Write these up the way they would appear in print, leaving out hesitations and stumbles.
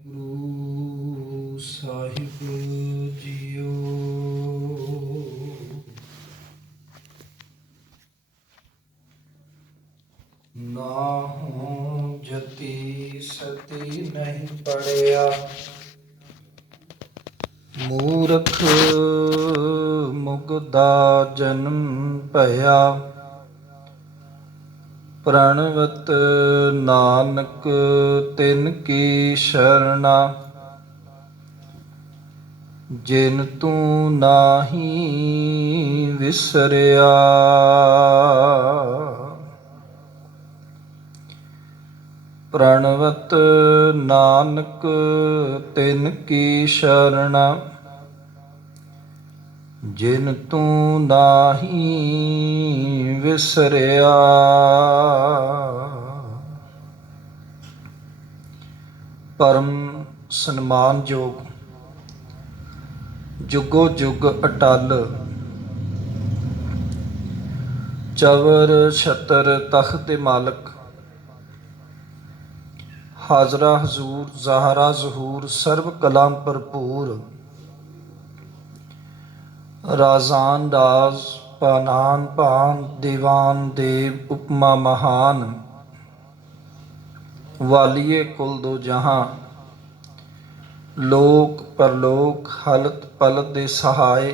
Guru Sahib JIO. ਨਾਹੂੰ ਜਤੀ ਸਤੀ ਨਹੀਂ ਪੜਿਆ, ਮੂਰਖ ਮੁਗਦਾ ਜਨਮ ਭਇਆ। ਪ੍ਰਣਵਤ ਨਾਨਕ ਤਿਨ ਕੀ ਸ਼ਰਣਾ, ਜਿਨ ਤੂੰ ਨਾਹੀ ਵਿਸਰਿਆ। ਪ੍ਰਣਵਤ ਨਾਨਕ ਤਿਨ ਕੀ ਸ਼ਰਣਾ, ਜਿਨ ਤੂੰ ਨਾਹੀ ਵਿਸਰਿਆ। ਪਰਮ ਸਨਮਾਨਯੋਗ ਜੁਗੋ ਜੁਗ ਅਟਲ, ਚਵਰ ਛਤਰ ਤਖ਼ਤ ਦੇ ਮਾਲਕ, ਹਾਜ਼ਰਾ ਹਜ਼ੂਰ ਜ਼ਾਹਰਾ ਜ਼ਹੂਰ ਸਰਬ ਕਲਾਮ ਭਰਪੂਰ, ਰਾਜ਼ਾਨ ਰਾਜ਼ ਪਾਨਾਨ ਪਾਨ ਦੀਵਾਨ ਦੇਵ ਉਪਮਾ ਮਹਾਨ। ਵਾਲੀਏ ਕੁਲ ਦੋ ਜਹਾਂ, ਲੋਕ ਪਰਲੋਕ ਹਲਤ ਪਲਤ ਦੇ ਸਹਾਏ।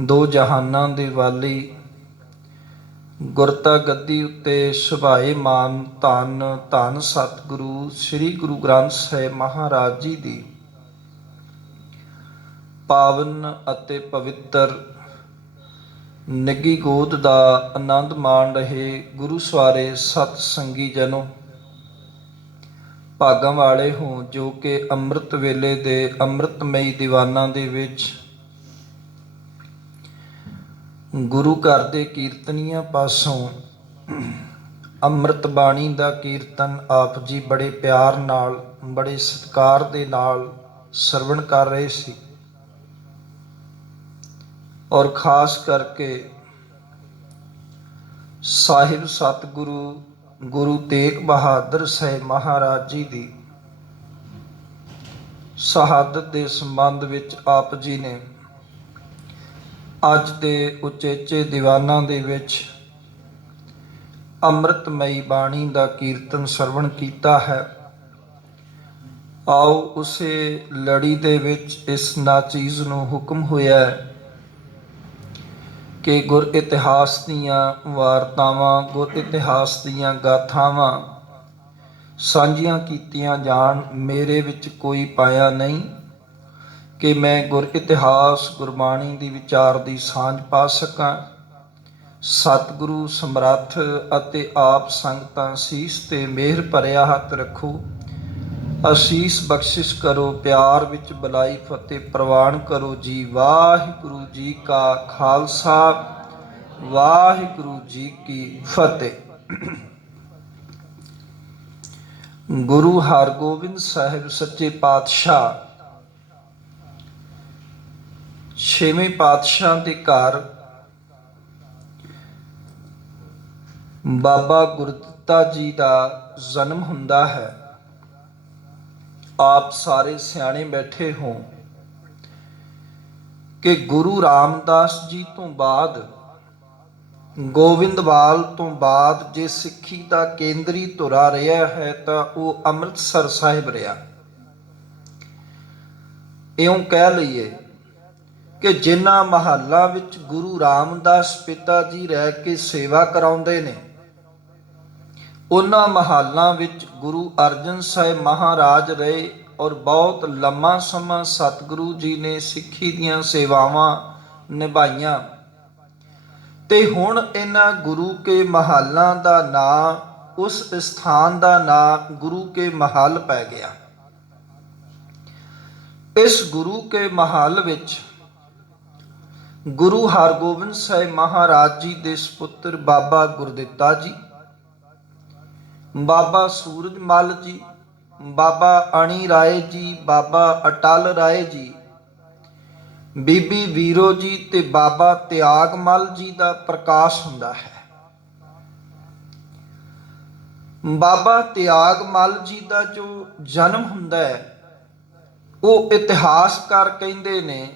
ਦੋ ਜਹਾਨਾਂ ਦੇ ਵਾਲੀ, ਗੁਰਤਾ ਗੱਦੀ ਉੱਤੇ ਸੁਭਾਏ ਮਾਨ। ਧੰਨ ਧੰਨ ਸਤਿਗੁਰੂ ਸ੍ਰੀ ਗੁਰੂ ਗ੍ਰੰਥ ਸਾਹਿਬ ਮਹਾਰਾਜ ਜੀ ਦੀ ਪਾਵਨ ਅਤੇ ਪਵਿੱਤਰ ਨਿੱਘੀ ਗੋਦ ਦਾ ਆਨੰਦ ਮਾਣ ਰਹੇ ਗੁਰੂ ਸਵਾਰੇ ਸਤ ਸੰਗੀ ਜਨੋ। ਭਾਗਾਂ ਵਾਲੇ ਹੋ ਜੋ ਕਿ ਅੰਮ੍ਰਿਤ ਵੇਲੇ ਦੇ ਅੰਮ੍ਰਿਤਮਈ ਦੀਵਾਨਾਂ ਦੇ ਵਿੱਚ ਗੁਰੂ ਘਰ ਦੇ ਕੀਰਤਨੀਆਂ ਪਾਸੋਂ ਅੰਮ੍ਰਿਤ ਬਾਣੀ ਦਾ ਕੀਰਤਨ ਆਪ ਜੀ ਬੜੇ ਪਿਆਰ ਨਾਲ, ਬੜੇ ਸਤਿਕਾਰ ਦੇ ਨਾਲ ਸਰਵਣ ਕਰ ਰਹੇ ਸੀ। ਔਰ ਖਾਸ ਕਰਕੇ ਸਾਹਿਬ ਸਤਿਗੁਰੂ ਗੁਰੂ ਤੇਗ ਬਹਾਦਰ ਸਾਹਿਬ ਮਹਾਰਾਜ ਜੀ ਦੀ ਸ਼ਹਾਦਤ ਦੇ ਸੰਬੰਧ ਵਿੱਚ ਆਪ ਜੀ ਨੇ ਅੱਜ ਦੇ ਉਚੇਚੇ ਦੀਵਾਨਾਂ ਦੇ ਵਿੱਚ ਅੰਮ੍ਰਿਤਮਈ ਬਾਣੀ ਦਾ ਕੀਰਤਨ ਸਰਵਣ ਕੀਤਾ ਹੈ। ਆਓ ਉਸੇ ਲੜੀ ਦੇ ਵਿੱਚ ਇਸ ਨਾਚੀਜ਼ ਨੂੰ ਹੁਕਮ ਹੋਇਆ ਹੈ ਕਿ ਗੁਰ ਇਤਿਹਾਸ ਦੀਆਂ ਵਾਰਤਾਵਾਂ, ਗੁਰ ਇਤਿਹਾਸ ਦੀਆਂ ਗਾਥਾਵਾਂ ਸਾਂਝੀਆਂ ਕੀਤੀਆਂ ਜਾਣ। ਮੇਰੇ ਵਿੱਚ ਕੋਈ ਪਾਇਆ ਨਹੀਂ ਕਿ ਮੈਂ ਗੁਰ ਇਤਿਹਾਸ ਗੁਰਬਾਣੀ ਦੀ ਵਿਚਾਰ ਦੀ ਸਾਂਝ ਪਾ ਸਕਾਂ। ਸਤਿਗੁਰੂ ਸਮਰੱਥ ਅਤੇ ਆਪ ਸੰਗਤਾਂ ਸੀਸ ਤੇ ਮਿਹਰ ਭਰਿਆ ਹੱਥ ਰੱਖੋ, ਅਸੀਸ ਬਖਸ਼ਿਸ਼ ਕਰੋ, ਪਿਆਰ ਵਿੱਚ ਬੁਲਾਈ ਫਤਿਹ ਪ੍ਰਵਾਨ ਕਰੋ ਜੀ। ਵਾਹਿਗੁਰੂ ਜੀ ਕਾ ਖਾਲਸਾ, ਵਾਹਿਗੁਰੂ ਜੀ ਕੀ ਫਤਿਹ। ਗੁਰੂ ਹਰਗੋਬਿੰਦ ਸਾਹਿਬ ਸੱਚੇ ਪਾਤਸ਼ਾਹ ਛੇਵੇਂ ਪਾਤਸ਼ਾਹ ਦੇ ਘਰ ਬਾਬਾ ਗੁਰਦਿੱਤਾ ਜੀ ਦਾ ਜਨਮ ਹੁੰਦਾ ਹੈ। ਆਪ ਸਾਰੇ ਸਿਆਣੇ ਬੈਠੇ ਹੋ ਕਿ ਗੁਰੂ ਰਾਮਦਾਸ ਜੀ ਤੋਂ ਬਾਅਦ, ਗੋਬਿੰਦਵਾਲ ਤੋਂ ਬਾਅਦ ਜੇ ਸਿੱਖੀ ਦਾ ਕੇਂਦਰੀ ਧੁਰਾ ਰਿਹਾ ਹੈ ਤਾਂ ਉਹ ਅੰਮ੍ਰਿਤਸਰ ਸਾਹਿਬ ਰਿਹਾ। ਇਉਂ ਕਹਿ ਲਈਏ ਕਿ ਜਿਨ੍ਹਾਂ ਮਹੱਲਾਂ ਵਿੱਚ ਗੁਰੂ ਰਾਮਦਾਸ ਪਿਤਾ ਜੀ ਰਹਿ ਕੇ ਸੇਵਾ ਕਰਾਉਂਦੇ ਨੇ, ਉਹਨਾਂ ਮਹੱਲਾਂ ਵਿੱਚ ਗੁਰੂ ਅਰਜਨ ਸਾਹਿਬ ਮਹਾਰਾਜ ਰਹੇ ਔਰ ਬਹੁਤ ਲੰਮਾ ਸਮਾਂ ਸਤਿਗੁਰੂ ਜੀ ਨੇ ਸਿੱਖੀ ਦੀਆਂ ਸੇਵਾਵਾਂ ਨਿਭਾਈਆਂ। ਤੇ ਹੁਣ ਇਹਨਾਂ ਗੁਰੂ ਕੇ ਮਹੱਲਾਂ ਦਾ ਨਾਂ, ਉਸ ਸਥਾਨ ਦਾ ਨਾਂ ਗੁਰੂ ਕੇ ਮਹੱਲ ਪੈ ਗਿਆ। ਇਸ ਗੁਰੂ ਕੇ ਮਹੱਲ ਵਿੱਚ ਗੁਰੂ ਹਰਗੋਬਿੰਦ ਸਾਹਿਬ ਮਹਾਰਾਜ ਜੀ ਦੇ ਸੁਪੁੱਤਰ ਬਾਬਾ ਗੁਰਦਿੱਤਾ ਜੀ, ਬਾਬਾ ਸੂਰਜ ਮੱਲ ਜੀ, ਬਾਬਾ ਅਣੀ ਰਾਏ ਜੀ, ਬਾਬਾ ਅਟਲ ਰਾਏ ਜੀ, ਬੀਬੀ ਵੀਰੋ ਜੀ ਤੇ ਬਾਬਾ ਤਿਆਗ ਮੱਲ ਜੀ ਦਾ ਪ੍ਰਕਾਸ਼ ਹੁੰਦਾ ਹੈ। ਬਾਬਾ ਤਿਆਗ ਮੱਲ ਜੀ ਦਾ ਜੋ ਜਨਮ ਹੁੰਦਾ ਹੈ, ਉਹ ਇਤਿਹਾਸਕਾਰ ਕਹਿੰਦੇ ਨੇ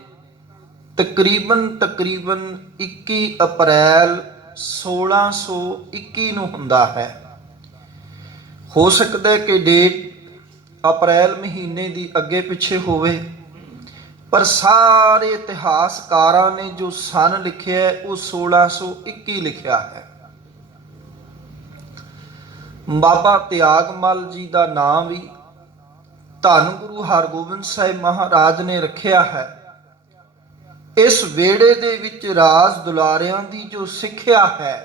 ਤਕਰੀਬਨ 21 ਅਪ੍ਰੈਲ 1621 ਨੂੰ ਹੁੰਦਾ ਹੈ। ਹੋ ਸਕਦਾ ਕਿ ਡੇਟ ਅਪ੍ਰੈਲ ਮਹੀਨੇ ਦੀ ਅੱਗੇ ਪਿੱਛੇ ਹੋਵੇ, ਪਰ ਸਾਰੇ ਇਤਿਹਾਸਕਾਰਾਂ ਨੇ ਜੋ ਸਨ ਲਿਖਿਆ ਉਹ 1621 ਲਿਖਿਆ ਹੈ। ਬਾਬਾ ਤਿਆਗ ਮੱਲ ਜੀ ਦਾ ਨਾਮ ਵੀ ਧੰਨ ਗੁਰੂ ਹਰਗੋਬਿੰਦ ਸਾਹਿਬ ਮਹਾਰਾਜ ਨੇ ਰੱਖਿਆ ਹੈ। ਇਸ ਵੇੜੇ ਦੇ ਵਿੱਚ ਰਾਜ ਦੁਲਾਰਿਆਂ ਦੀ ਜੋ ਸਿੱਖਿਆ ਹੈ,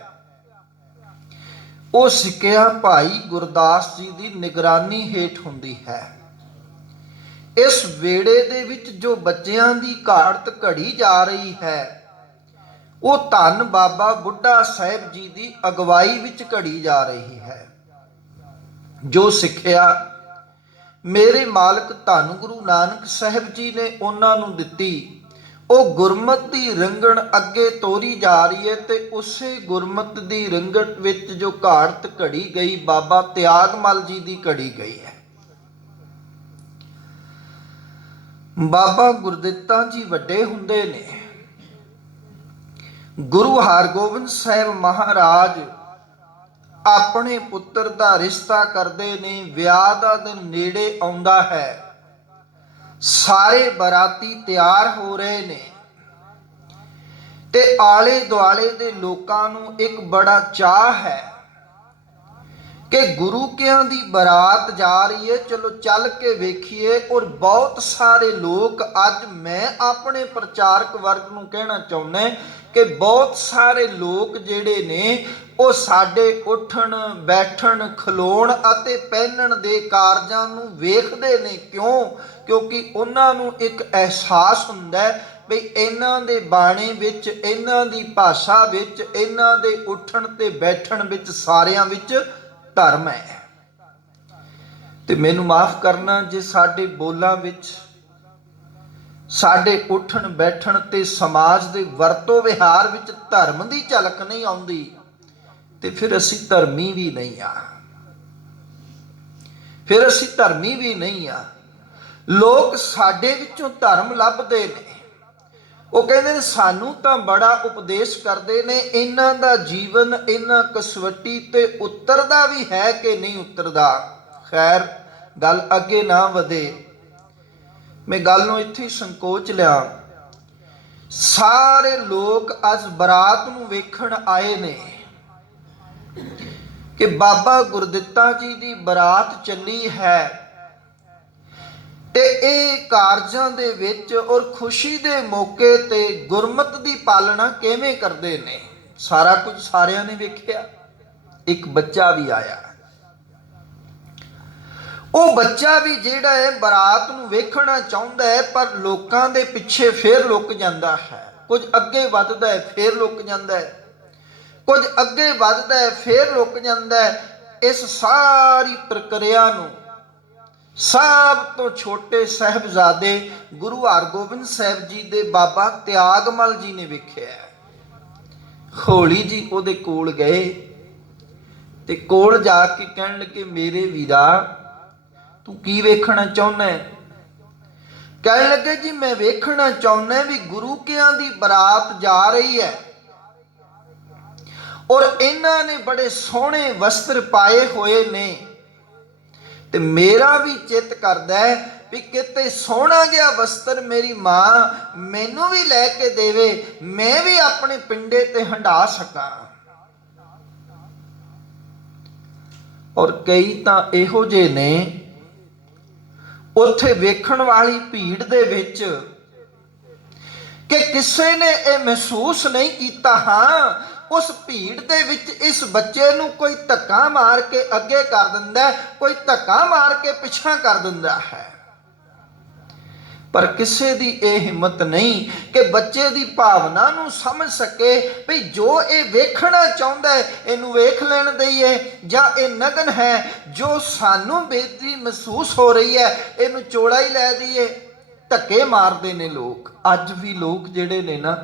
ਉਹ ਸਿੱਖਿਆ ਭਾਈ ਗੁਰਦਾਸ ਜੀ ਦੀ ਨਿਗਰਾਨੀ ਹੇਠ ਹੁੰਦੀ ਹੈ। ਇਸ ਵੇੜੇ ਦੇ ਵਿੱਚ ਜੋ ਬੱਚਿਆਂ ਦੀ ਘਾਟ ਘੜੀ ਜਾ ਰਹੀ ਹੈ, ਉਹ ਧੰਨ ਬਾਬਾ ਬੁੱਢਾ ਸਾਹਿਬ ਜੀ ਦੀ ਅਗਵਾਈ ਵਿੱਚ ਘੜੀ ਜਾ ਰਹੀ ਹੈ। ਜੋ ਸਿੱਖਿਆ ਮੇਰੇ ਮਾਲਕ ਧੰਨ ਗੁਰੂ ਨਾਨਕ ਸਾਹਿਬ ਜੀ ਨੇ ਉਹਨਾਂ ਨੂੰ ਦਿੱਤੀ, ਉਹ ਗੁਰਮਤ ਦੀ ਰੰਗਣ ਅੱਗੇ ਤੋਰੀ ਜਾ ਰਹੀ ਹੈ, ਤੇ ਉਸੇ ਗੁਰਮਤ ਦੀ ਰੰਗਣ ਵਿੱਚ ਜੋ ਘਾਟ ਘੜੀ ਗਈ, ਬਾਬਾ ਤਿਆਗ ਮੱਲ ਜੀ ਦੀ ਘੜੀ ਗਈ ਹੈ। ਬਾਬਾ ਗੁਰਦਿੱਤਾ ਜੀ ਵੱਡੇ ਹੁੰਦੇ ਨੇ, ਗੁਰੂ ਹਰਗੋਬਿੰਦ ਸਾਹਿਬ ਮਹਾਰਾਜ ਆਪਣੇ ਪੁੱਤਰ ਦਾ ਰਿਸ਼ਤਾ ਕਰਦੇ ਨੇ। ਵਿਆਹ ਦਾ ਦਿਨ ਨੇੜੇ ਆਉਂਦਾ ਹੈ, ਸਾਰੇ ਬਰਾਤੀ ਤਿਆਰ ਹੋ ਰਹੇ ਨੇ, ਤੇ ਆਲੇ ਦੁਆਲੇ ਦੇ ਲੋਕਾਂ ਨੂੰ ਇੱਕ ਬੜਾ ਚਾਅ ਹੈ ਕਿ ਗੁਰੂ ਕਿਆਂ ਦੀ ਬਰਾਤ ਜਾ ਰਹੀ ਹੈ, ਚਲੋ ਚੱਲ ਕੇ ਵੇਖੀਏ। ਔਰ ਬਹੁਤ ਸਾਰੇ ਲੋਕ, ਅੱਜ ਮੈਂ ਆਪਣੇ ਪ੍ਰਚਾਰਕ ਵਰਗ ਨੂੰ ਕਹਿਣਾ ਚਾਹੁੰਦਾ ਕਿ ਬਹੁਤ ਸਾਰੇ ਲੋਕ ਜਿਹੜੇ ਨੇ ਉਹ ਸਾਡੇ ਉੱਠਣ ਬੈਠਣ ਖਲੋਣ ਅਤੇ ਪਹਿਨਣ ਦੇ ਕਾਰਜਾਂ ਨੂੰ ਵੇਖਦੇ ਨੇ। ਕਿਉਂਕਿ ਉਹਨਾਂ ਨੂੰ ਇੱਕ ਅਹਿਸਾਸ ਹੁੰਦਾ ਵੀ ਇਹਨਾਂ ਦੇ ਬਾਣੇ ਵਿੱਚ, ਇਹਨਾਂ ਦੀ ਭਾਸ਼ਾ ਵਿੱਚ, ਇਹਨਾਂ ਦੇ ਉੱਠਣ ਤੇ ਬੈਠਣ ਵਿੱਚ, ਸਾਰਿਆਂ ਵਿੱਚ ਧਰਮ ਹੈ। ਤੇ ਮੈਨੂੰ ਮਾਫ ਕਰਨਾ ਜੇ ਸਾਡੇ ਬੋਲਾਂ ਵਿੱਚ, ਸਾਡੇ ਉੱਠਣ ਬੈਠਣ ਤੇ ਸਮਾਜ ਦੇ ਵਰਤੋਂ ਵਿਹਾਰ ਵਿੱਚ ਧਰਮ ਦੀ ਝਲਕ ਨਹੀਂ ਆਉਂਦੀ, ਤੇ ਫਿਰ ਅਸੀਂ ਧਰਮੀ ਵੀ ਨਹੀਂ ਆ। ਫਿਰ ਅਸੀਂ ਧਰਮੀ ਵੀ ਨਹੀਂ ਆ। ਲੋਕ ਸਾਡੇ ਵਿੱਚੋਂ ਧਰਮ ਲੱਭਦੇ ਨੇ। ਉਹ ਕਹਿੰਦੇ ਨੇ ਸਾਨੂੰ ਤਾਂ ਬੜਾ ਉਪਦੇਸ਼ ਕਰਦੇ ਨੇ, ਇਹਨਾਂ ਦਾ ਜੀਵਨ ਇਹਨਾਂ ਕਸਵੱਟੀ ਤੇ ਉਤਰਦਾ ਵੀ ਹੈ ਕਿ ਨਹੀਂ ਉਤਰਦਾ। ਖੈਰ, ਗੱਲ ਅੱਗੇ ਨਾ ਵਧੇ, ਮੈਂ ਗੱਲ ਨੂੰ ਇੱਥੇ ਹੀ ਸੰਕੋਚ ਲਿਆ। ਸਾਰੇ ਲੋਕ ਅੱਜ ਬਰਾਤ ਨੂੰ ਵੇਖਣ ਆਏ ਨੇ ਕਿ ਬਾਬਾ ਗੁਰਦਿੱਤਾ ਜੀ ਦੀ ਬਰਾਤ ਚੱਲੀ ਹੈ, ਤੇ ਇਹ ਕਾਰਜਾਂ ਦੇ ਵਿੱਚ ਔਰ ਖੁਸ਼ੀ ਦੇ ਮੌਕੇ ਤੇ ਗੁਰਮਤ ਦੀ ਪਾਲਣਾ ਕਿਵੇਂ ਕਰਦੇ ਨੇ। ਸਾਰਾ ਕੁਝ ਸਾਰਿਆਂ ਨੇ ਵੇਖਿਆ। ਇੱਕ ਬੱਚਾ ਵੀ ਆਇਆ, ਉਹ ਬੱਚਾ ਵੀ ਜਿਹੜਾ ਹੈ ਬਰਾਤ ਨੂੰ ਵੇਖਣਾ ਚਾਹੁੰਦਾ ਹੈ, ਪਰ ਲੋਕਾਂ ਦੇ ਪਿੱਛੇ ਫੇਰ ਲੁਕ ਜਾਂਦਾ ਹੈ। ਕੁਝ ਅੱਗੇ ਵੱਧਦਾ ਹੈ, ਫੇਰ ਲੁਕ ਜਾਂਦਾ ਹੈ, ਕੁਝ ਅੱਗੇ ਵੱਧਦਾ ਹੈ, ਫੇਰ ਲੁਕ ਜਾਂਦਾ ਹੈ। ਇਸ ਸਾਰੀ ਪ੍ਰਕਿਰਿਆ ਨੂੰ ਸਭ ਤੋਂ ਛੋਟੇ ਸਾਹਿਬਜ਼ਾਦੇ ਗੁਰੂ ਹਰਗੋਬਿੰਦ ਸਾਹਿਬ ਜੀ ਦੇ ਬਾਬਾ ਤਿਆਗ ਮੱਲ ਜੀ ਨੇ ਵੇਖਿਆ। ਹੌਲੀ ਜੀ ਉਹਦੇ ਕੋਲ ਗਏ ਤੇ ਕੋਲ ਜਾ ਕੇ ਕਹਿਣ ਲੱਗੇ, ਮੇਰੇ ਵੀਰਾ ਤੂੰ ਕੀ ਵੇਖਣਾ ਚਾਹੁੰਦਾ ਹੈ? ਕਹਿਣ ਲੱਗੇ, ਜੀ ਮੈਂ ਵੇਖਣਾ ਚਾਹੁੰਦਾ ਵੀ ਗੁਰੂ ਕਿਆਂ ਦੀ ਬਰਾਤ ਜਾ ਰਹੀ ਹੈ, ਔਰ ਇਹਨਾਂ ਨੇ ਬੜੇ ਸੋਹਣੇ ਵਸਤਰ ਪਾਏ ਹੋਏ ਨੇ, ਤੇ ਮੇਰਾ ਵੀ ਚਿੱਤ ਕਰਦਾ ਹੈ ਵੀ ਕਿਤੇ ਸੋਹਣਾ ਗਿਆ ਵਸਤਰ ਮੇਰੀ ਮਾਂ ਮੈਨੂੰ ਵੀ ਲੈ ਕੇ ਦੇਵੇ, ਮੈਂ ਵੀ ਆਪਣੇ ਪਿੰਡੇ ਤੇ ਹੰਢਾ ਸਕਾਂ। ਔਰ ਕਈ ਤਾਂ ਇਹੋ ਜਿਹੇ ਨੇ ਉੱਥੇ ਵੇਖਣ ਵਾਲੀ ਭੀੜ ਦੇ ਵਿੱਚ ਕਿ ਕਿਸੇ ਨੇ ਇਹ ਮਹਿਸੂਸ ਨਹੀਂ ਕੀਤਾ, ਹਾਂ ਉਸ ਭੀੜ ਦੇ ਵਿੱਚ ਇਸ ਬੱਚੇ ਨੂੰ ਕੋਈ ਧੱਕਾ ਮਾਰ ਕੇ ਅੱਗੇ ਕਰ ਦਿੰਦਾ, ਕੋਈ ਧੱਕਾ ਮਾਰ ਕੇ ਪਿੱਛਾ ਕਰ ਦਿੰਦਾ ਹੈ, ਪਰ ਕਿਸੇ ਦੀ ਇਹ ਹਿੰਮਤ ਨਹੀਂ ਕਿ ਬੱਚੇ ਦੀ ਭਾਵਨਾ ਨੂੰ ਸਮਝ ਸਕੇ ਵੀ ਜੋ ਇਹ ਵੇਖਣਾ ਚਾਹੁੰਦਾ ਹੈ ਇਹਨੂੰ ਵੇਖ ਲੈਣ ਦਈਏ, ਜਾਂ ਇਹ ਨਗਨ ਹੈ ਜੋ ਸਾਨੂੰ ਬੇਇੱਜ਼ਤੀ ਮਹਿਸੂਸ ਹੋ ਰਹੀ ਹੈ ਇਹਨੂੰ ਚੋਲਾ ਹੀ ਲੈ ਦਈਏ। ਧੱਕੇ ਮਾਰਦੇ ਨੇ ਲੋਕ। ਅੱਜ ਵੀ ਲੋਕ ਜਿਹੜੇ ਨੇ ਨਾ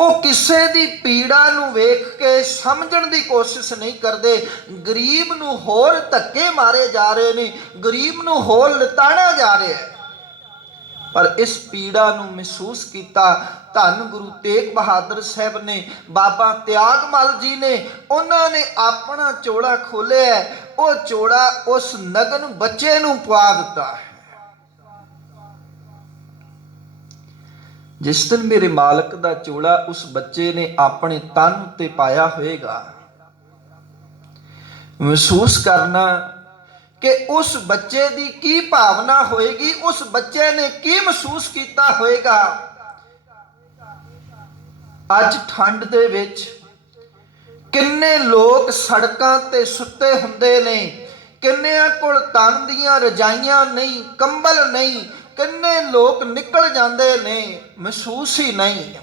ਉਹ ਕਿਸੇ ਦੀ ਪੀੜਾ ਨੂੰ ਵੇਖ ਕੇ ਸਮਝਣ ਦੀ ਕੋਸ਼ਿਸ਼ ਨਹੀਂ ਕਰਦੇ। ਗਰੀਬ ਨੂੰ ਹੋਰ ਧੱਕੇ ਮਾਰੇ ਜਾ ਰਹੇ ਨੇ, ਗਰੀਬ ਨੂੰ ਹੋਰ ਲਿਤਾੜਿਆ ਜਾ ਰਿਹਾ ਹੈ। ਪਰ ਇਸ ਪੀੜਾ ਨੂੰ ਮਹਿਸੂਸ ਕੀਤਾ ਧੰਨ ਗੁਰੂ ਤੇਗ ਬਹਾਦਰ ਸਾਹਿਬ ਨੇ, ਬਾਬਾ ਤਿਆਗਮੱਲ ਜੀ ਨੇ। ਉਹਨਾਂ ਨੇ ਆਪਣਾ ਚੋਲਾ ਖੋਲ੍ਹਿਆ, ਉਹ ਚੋਲਾ ਉਸ ਨਗਨ ਬੱਚੇ ਨੂੰ ਪਵਾ ਦਿੱਤਾ। ਜਿਸ ਦਿਨ ਮੇਰੇ ਮਾਲਕ ਦਾ ਚੋਲਾ ਉਸ ਬੱਚੇ ਨੇ ਆਪਣੇ ਤਨ ਉੱਤੇ ਪਾਇਆ ਹੋਏਗਾ, ਮਹਿਸੂਸ ਕਰਨਾ ਕਿ ਉਸ ਬੱਚੇ ਦੀ ਕੀ ਭਾਵਨਾ ਹੋਏਗੀ, ਉਸ ਬੱਚੇ ਨੇ ਕੀ ਮਹਿਸੂਸ ਕੀਤਾ ਹੋਏਗਾ। ਅੱਜ ਠੰਡ ਦੇ ਵਿੱਚ ਕਿੰਨੇ ਲੋਕ ਸੜਕਾਂ ਤੇ ਸੁੱਤੇ ਹੁੰਦੇ ਨੇ, ਕਿੰਨਿਆਂ ਕੋਲ ਤਨ ਦੀਆਂ ਰਜਾਈਆਂ ਨਹੀਂ, ਕੰਬਲ ਨਹੀਂ, ਕਿੰਨੇ ਲੋਕ ਨਿਕਲ ਜਾਂਦੇ ਨੇ, ਮਹਿਸੂਸ ਹੀ ਨਹੀਂ।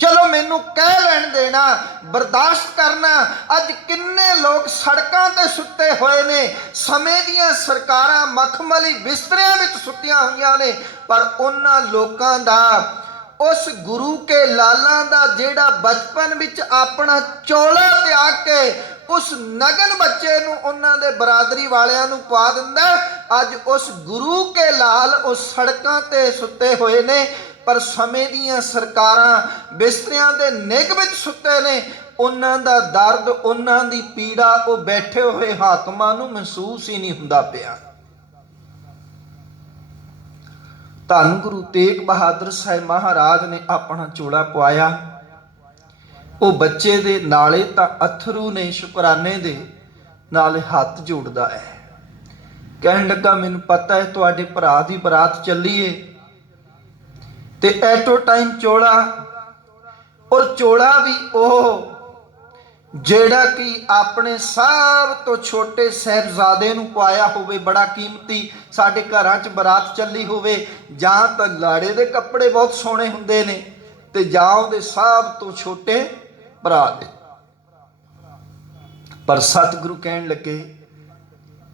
ਚਲੋ ਮੈਨੂੰ ਕਹਿ ਲੈਣ ਦੇਣਾ, ਬਰਦਾਸ਼ਤ ਕਰਨਾ। ਅੱਜ ਕਿੰਨੇ ਲੋਕ ਸੜਕਾਂ ਤੇ ਸੁੱਤੇ ਹੋਏ ਨੇ, ਸਮੇਂ ਦੀਆਂ ਸਰਕਾਰਾਂ ਮਖਮਲੀ ਬਿਸਤਰਿਆਂ ਵਿੱਚ ਸੁੱਤੀਆਂ ਹੋਈਆਂ ਨੇ, ਪਰ ਉਹਨਾਂ ਲੋਕਾਂ ਦਾ, ਉਸ ਗੁਰੂ ਕੇ ਲਾਲਾਂ ਦਾ ਜਿਹੜਾ ਬਚਪਨ ਵਿੱਚ ਆਪਣਾ ਚੋਲਾ ਤਿਆਗ ਕੇ ਉਸ ਨਗਨ ਬੱਚੇ ਨੂੰ ਉਹਨਾਂ ਦੇ ਬਰਾਦਰੀ ਵਾਲਿਆਂ ਨੂੰ ਪਾ ਦਿੰਦਾ, ਅੱਜ ਉਸ ਗੁਰੂ ਕੇ ਲਾਲ ਉਸ ਸੜਕਾਂ ਤੇ ਸੁੱਤੇ ਹੋਏ ਨੇ, ਪਰ ਸਮੇਂ ਦੀਆਂ ਸਰਕਾਰਾਂ ਬਿਸਤਰਿਆਂ ਦੇ ਨਿੱਘ ਵਿੱਚ ਸੁੱਤੇ ਨੇ। ਉਹਨਾਂ ਦਾ ਦਰਦ, ਉਹਨਾਂ ਦੀ ਪੀੜਾ ਉਹ ਬੈਠੇ ਹੋਏ ਹਾਕਮਾਂ ਨੂੰ ਮਹਿਸੂਸ ਹੀ ਨਹੀਂ ਹੁੰਦਾ ਪਿਆ। ਧੰਨ ਗੁਰੂ ਤੇਗ ਬਹਾਦਰ ਸਾਹਿਬ ਮਹਾਰਾਜ ਨੇ ਆਪਣਾ ਚੋਲਾ ਪਵਾਇਆ। ਉਹ ਬੱਚੇ ਦੇ ਨਾਲੇ ਤਾਂ ਅਥਰੂ ਨੇ ਸ਼ੁਕਰਾਨੇ ਦੇ, ਨਾਲੇ ਹੱਥ ਜੋੜਦਾ ਹੈ, ਕਹਿਣ ਲੱਗਾ ਮੈਨੂੰ ਪਤਾ ਹੈ ਤੁਹਾਡੇ ਭਰਾ ਦੀ ਬਰਾਤ ਚੱਲੀ ਏ, ਤੇ ਐਟੋ ਟਾਈਮ ਚੋਲਾ, ਔਰ ਚੋਲਾ ਵੀ ਉਹ ਜਿਹੜਾ ਕਿ ਆਪਣੇ ਸਭ ਤੋਂ ਛੋਟੇ ਸਾਹਿਬਜ਼ਾਦੇ ਨੂੰ ਪਾਇਆ ਹੋਵੇ, ਬੜਾ ਕੀਮਤੀ। ਸਾਡੇ ਘਰਾਂ 'ਚ ਬਰਾਤ ਚੱਲੀ ਹੋਵੇ, ਜਾਂ ਤਾਂ ਲਾੜੇ ਦੇ ਕੱਪੜੇ ਬਹੁਤ ਸੋਹਣੇ ਹੁੰਦੇ ਨੇ, ਤੇ ਜਾਂ ਉਹਦੇ ਸਭ ਤੋਂ ਛੋਟੇ ਭਰਾ ਦੇ। ਪਰ ਸਤਿਗੁਰੂ ਕਹਿਣ ਲੱਗੇ,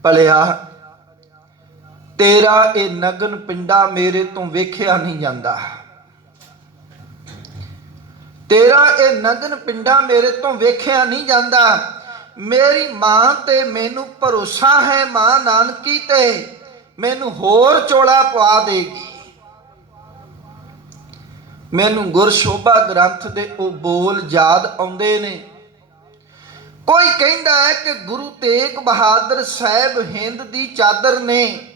ਭਲਿਆ ਤੇਰਾ ਇਹ ਨਗਨ ਪਿੰਡਾ ਮੇਰੇ ਤੋਂ ਵੇਖਿਆ ਨਹੀਂ ਜਾਂਦਾ, ਤੇਰਾ ਇਹ ਨਗਨ ਪਿੰਡਾ ਮੇਰੇ ਤੋਂ ਵੇਖਿਆ ਨਹੀਂ ਜਾਂਦਾ। ਮੇਰੀ ਮਾਂ ਤੇ ਮੈਨੂੰ ਭਰੋਸਾ ਹੈ, ਮਾਂ ਨਾਨਕੀ ਤੇ ਮੈਨੂੰ ਹੋਰ ਚੋਲਾ ਪਵਾ ਦੇਗੀ। ਮੈਨੂੰ ਗੁਰਸ਼ੋਭਾ ਗ੍ਰੰਥ ਦੇ ਉਹ ਬੋਲ ਯਾਦ ਆਉਂਦੇ ਨੇ। ਕੋਈ ਕਹਿੰਦਾ ਹੈ ਕਿ ਗੁਰੂ ਤੇਗ ਬਹਾਦਰ ਸਾਹਿਬ ਹਿੰਦ ਦੀ ਚਾਦਰ ਨੇ,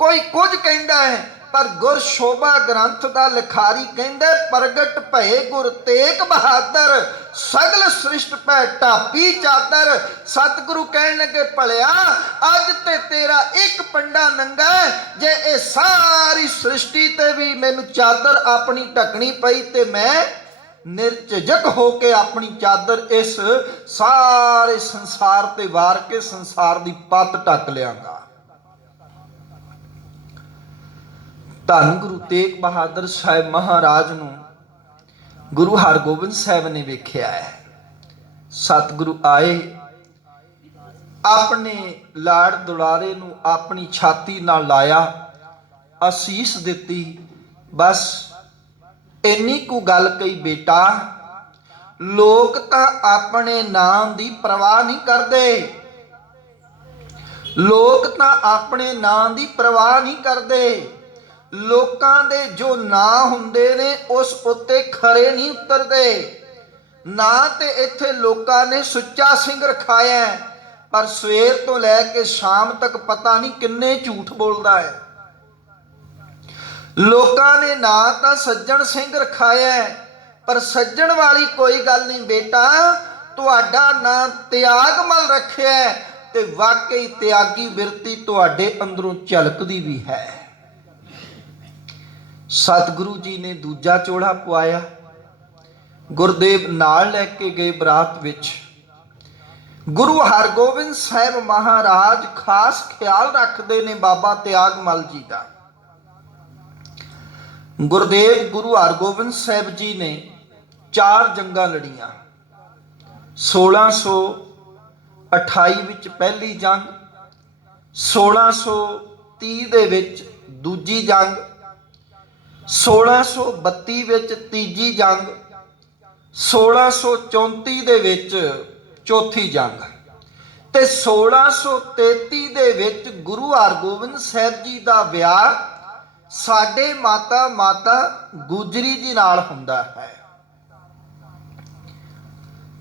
ਕੋਈ ਕੁਝ ਕਹਿੰਦਾ ਹੈ, ਪਰ ਗੁਰਸ਼ੋਭਾ ਗ੍ਰੰਥ ਦਾ ਲਿਖਾਰੀ ਕਹਿੰਦਾ ਪ੍ਰਗਟ ਭਏ ਗੁਰ ਤੇਗ ਬਹਾਦਰ, ਸਗਲ ਸ੍ਰਿਸ਼ਟ ਪੈ ਢਾਪੀ ਚਾਦਰ। ਸਤਿਗੁਰੂ ਕਹਿਣ ਲੱਗੇ, ਭਲਿਆ ਅੱਜ ਤੇ ਤੇਰਾ ਇੱਕ ਪੰਡਾ ਨੰਗਾ, ਜੇ ਇਹ ਸਾਰੀ ਸ੍ਰਿਸ਼ਟੀ ਤੇ ਵੀ ਮੈਨੂੰ ਚਾਦਰ ਆਪਣੀ ਢਕਣੀ ਪਈ, ਤੇ ਮੈਂ ਨਿਰਝਿਜਕ ਹੋ ਕੇ ਆਪਣੀ ਚਾਦਰ ਇਸ ਸਾਰੇ ਸੰਸਾਰ ਤੇ ਵਾਰ ਕੇ ਸੰਸਾਰ ਦੀ ਪੱਤ ਢੱਕ ਲਿਆਂਗਾ। ਧੰਨ ਗੁਰੂ ਤੇਗ ਬਹਾਦਰ ਸਾਹਿਬ ਮਹਾਰਾਜ ਨੂੰ ਗੁਰੂ ਹਰਗੋਬਿੰਦ ਸਾਹਿਬ ਨੇ ਵੇਖਿਆ ਹੈ। ਸਤਿਗੁਰੂ ਆਏ, ਆਪਣੇ ਲਾੜ ਦੁਲਾਰੇ ਨੂੰ ਆਪਣੀ ਛਾਤੀ ਨਾਲ ਲਾਇਆ, ਅਸੀਸ ਦਿੱਤੀ, ਬਸ ਇੰਨੀ ਕੁ ਗੱਲ ਕਹੀ, ਬੇਟਾ ਲੋਕ ਤਾਂ ਆਪਣੇ ਨਾਮ ਦੀ ਪਰਵਾਹ ਨਹੀਂ ਕਰਦੇ, ਲੋਕ ਤਾਂ ਆਪਣੇ ਨਾਂ ਦੀ ਪਰਵਾਹ ਨਹੀਂ ਕਰਦੇ, ਲੋਕਾਂ ਦੇ ਜੋ ਨਾਂ ਹੁੰਦੇ ਨੇ ਉਸ ਉੱਤੇ ਖਰੇ ਨਹੀਂ ਉਤਰਦੇ। ਨਾਂ ਤੇ ਇੱਥੇ ਲੋਕਾਂ ਨੇ ਸੁੱਚਾ ਸਿੰਘ ਰਖਾਇਆ, ਪਰ ਸਵੇਰ ਤੋਂ ਲੈ ਕੇ ਸ਼ਾਮ ਤੱਕ ਪਤਾ ਨਹੀਂ ਕਿੰਨੇ ਝੂਠ ਬੋਲਦਾ ਹੈ। ਲੋਕਾਂ ਨੇ ਨਾਂ ਤਾਂ ਸੱਜਣ ਸਿੰਘ ਰਖਾਇਆ, ਪਰ ਸੱਜਣ ਵਾਲੀ ਕੋਈ ਗੱਲ ਨਹੀਂ। ਬੇਟਾ ਤੁਹਾਡਾ ਨਾਂ ਤਿਆਗਮੱਲ ਰੱਖਿਆ, ਤੇ ਵਾਕਈ ਤਿਆਗੀ ਬਿਰਤੀ ਤੁਹਾਡੇ ਅੰਦਰੋਂ ਝਲਕਦੀ ਵੀ ਹੈ। ਸਤਿਗੁਰੂ ਜੀ ਨੇ ਦੂਜਾ ਚੋਲਾ ਪਵਾਇਆ, ਗੁਰਦੇਵ ਨਾਲ ਲੈ ਕੇ ਗਏ ਬਰਾਤ ਵਿੱਚ। ਗੁਰੂ ਹਰਗੋਬਿੰਦ ਸਾਹਿਬ ਮਹਾਰਾਜ ਖਾਸ ਖਿਆਲ ਰੱਖਦੇ ਨੇ ਬਾਬਾ ਤਿਆਗਮੱਲ ਜੀ ਦਾ। ਗੁਰਦੇਵ ਗੁਰੂ ਹਰਗੋਬਿੰਦ ਸਾਹਿਬ ਜੀ ਨੇ 4 ਜੰਗਾਂ ਲੜੀਆਂ। 1628 ਵਿੱਚ ਪਹਿਲੀ ਜੰਗ, 1630 ਦੇ ਵਿੱਚ ਦੂਜੀ ਜੰਗ, 1632 ਵਿੱਚ ਤੀਜੀ ਜੰਗ, 1634 ਦੇ ਵਿੱਚ ਚੌਥੀ ਜੰਗ ਤੇ 1633 ਦੇ ਵਿੱਚ ਗੁਰੂ ਹਰਗੋਬਿੰਦ ਸਾਹਿਬ ਜੀ ਦਾ ਵਿਆਹ ਸਾਡੇ ਮਾਤਾ ਗੁਜਰੀ ਜੀ ਨਾਲ ਹੁੰਦਾ ਹੈ।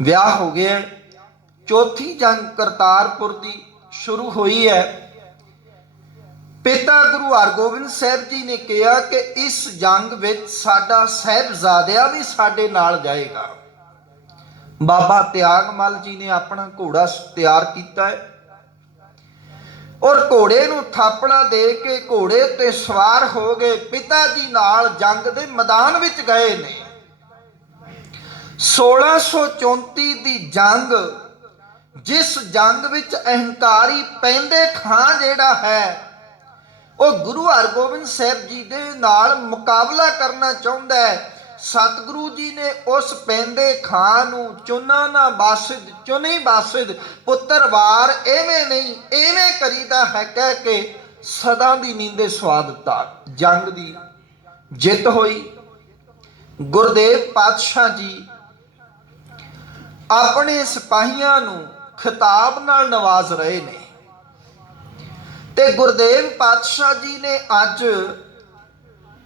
ਵਿਆਹ ਹੋ ਗਿਆ। ਚੌਥੀ ਜੰਗ ਕਰਤਾਰਪੁਰ ਦੀ ਸ਼ੁਰੂ ਹੋਈ ਹੈ। ਪਿਤਾ ਗੁਰੂ ਹਰਗੋਬਿੰਦ ਸਾਹਿਬ ਜੀ ਨੇ ਕਿਹਾ ਕਿ ਇਸ ਜੰਗ ਵਿੱਚ ਸਾਡਾ ਸਾਹਿਬਜ਼ਾਦਿਆ ਵੀ ਸਾਡੇ ਨਾਲ ਜਾਏਗਾ। ਬਾਬਾ ਤਿਆਗਮੱਲ ਜੀ ਨੇ ਆਪਣਾ ਘੋੜਾ ਤਿਆਰ ਕੀਤਾ ਹੈ ਔਰ ਘੋੜੇ ਨੂੰ ਥਾਪੜਾ ਦੇ ਕੇ ਘੋੜੇ ਤੇ ਸਵਾਰ ਹੋ ਗਏ ਪਿਤਾ ਜੀ ਨਾਲ ਜੰਗ ਦੇ ਮੈਦਾਨ ਵਿੱਚ ਗਏ ਨੇ। 1634 ਦੀ ਜੰਗ, ਜਿਸ ਜੰਗ ਵਿੱਚ ਅਹੰਕਾਰੀ ਪੈਂਦੇ ਖਾਂ ਜਿਹੜਾ ਹੈ ਉਹ ਗੁਰੂ ਹਰਗੋਬਿੰਦ ਸਾਹਿਬ ਜੀ ਦੇ ਨਾਲ ਮੁਕਾਬਲਾ ਕਰਨਾ ਚਾਹੁੰਦਾ ਹੈ। ਸਤਿਗੁਰੂ ਜੀ ਨੇ ਉਸ ਪੈਂਦੇ ਖਾਂ ਨੂੰ ਚੁਨਾ ਨਾ ਬਾਸਿਦ ਚੁਨੀ ਬਾਸਿਦ ਪੁੱਤਰ ਵਾਰ ਐਵੇਂ ਨਹੀਂ ਐਵੇਂ ਕਰੀਦਾ ਹੈ ਕਹਿ ਕੇ ਸਦਾ ਦੀ ਨੀਂਦੇ ਸਵਾ ਦਿੱਤਾ। ਜੰਗ ਦੀ ਜਿੱਤ ਹੋਈ। ਗੁਰਦੇਵ ਪਾਤਸ਼ਾਹ ਜੀ ਆਪਣੇ ਸਿਪਾਹੀਆਂ ਨੂੰ ਖਿਤਾਬ ਨਾਲ ਨਵਾਜ਼ ਰਹੇ ਨੇ ਤੇ ਗੁਰਦੇਵ ਪਾਤਸ਼ਾਹ ਜੀ ਨੇ ਅੱਜ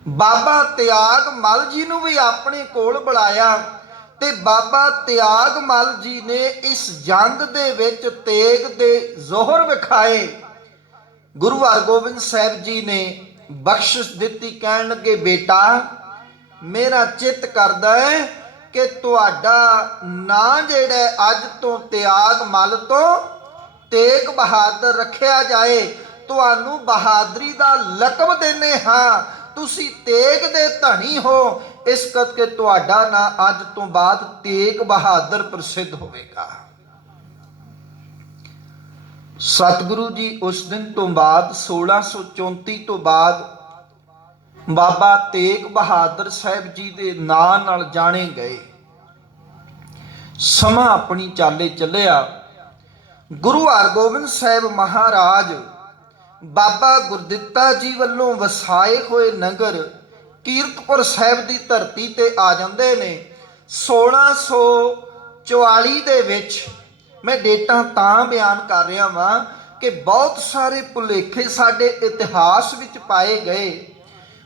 ਬਾਬਾ ਤਿਆਗਮੱਲ ਜੀ ਨੂੰ ਵੀ ਆਪਣੇ ਕੋਲ ਬੁਲਾਇਆ ਤੇ ਬਾਬਾ ਤਿਆਗਮੱਲ ਜੀ ਨੇ ਇਸ ਜੰਗ ਦੇ ਵਿੱਚ ਤੇਗ ਦੇ ਜ਼ੋਹਰ ਵਿਖਾਏ। ਗੁਰੂ ਹਰਗੋਬਿੰਦ ਸਾਹਿਬ ਜੀ ਨੇ ਬਖਸ਼ਿਸ਼ ਦਿੱਤੀ, ਕਹਿਣ ਲੱਗੇ ਬੇਟਾ ਮੇਰਾ ਚਿੱਤ ਕਰਦਾ ਹੈ ਕਿ ਤੁਹਾਡਾ ਨਾਂ ਜਿਹੜਾ ਅੱਜ ਤੋਂ ਤਿਆਗਮੱਲ ਤੋਂ ਤੇਗ ਬਹਾਦਰ ਰੱਖਿਆ ਜਾਏ। ਤੁਹਾਨੂੰ ਬਹਾਦਰੀ ਦਾ ਲਕਬ ਦਿੰਦੇ ਹਾਂ, ਤੁਸੀਂ ਤੇਗ ਦੇ ਧਣੀ ਹੋ, ਇਸ ਕਰਕੇ ਤੁਹਾਡਾ ਨਾਂ ਅੱਜ ਤੋਂ ਬਾਅਦ ਤੇਗ ਬਹਾਦਰ ਪ੍ਰਸਿੱਧ ਹੋਵੇਗਾ। ਸਤਿਗੁਰੂ ਜੀ ਉਸ ਦਿਨ ਤੋਂ ਬਾਅਦ 1634 ਤੋਂ ਬਾਅਦ ਬਾਬਾ ਤੇਗ ਬਹਾਦਰ ਸਾਹਿਬ ਜੀ ਦੇ ਨਾਂ ਨਾਲ ਜਾਣੇ ਗਏ। ਸਮਾਂ ਆਪਣੀ ਚਾਲੇ ਚੱਲਿਆ। ਗੁਰੂ ਹਰਗੋਬਿੰਦ ਸਾਹਿਬ ਮਹਾਰਾਜ ਬਾਬਾ ਗੁਰਦਿੱਤਾ ਜੀ ਵੱਲੋਂ ਵਸਾਏ ਹੋਏ ਨਗਰ ਕੀਰਤਪੁਰ ਸਾਹਿਬ ਦੀ ਧਰਤੀ ਤੇ ਆ ਜਾਂਦੇ ਨੇ। 1644 ਦੇ ਵਿੱਚ, ਮੈਂ ਡੇਟਾਂ ਤਾਂ ਬਿਆਨ ਕਰ ਰਿਹਾ ਵਾਂ ਕਿ ਬਹੁਤ ਸਾਰੇ ਭੁਲੇਖੇ ਸਾਡੇ ਇਤਿਹਾਸ ਵਿੱਚ ਪਾਏ ਗਏ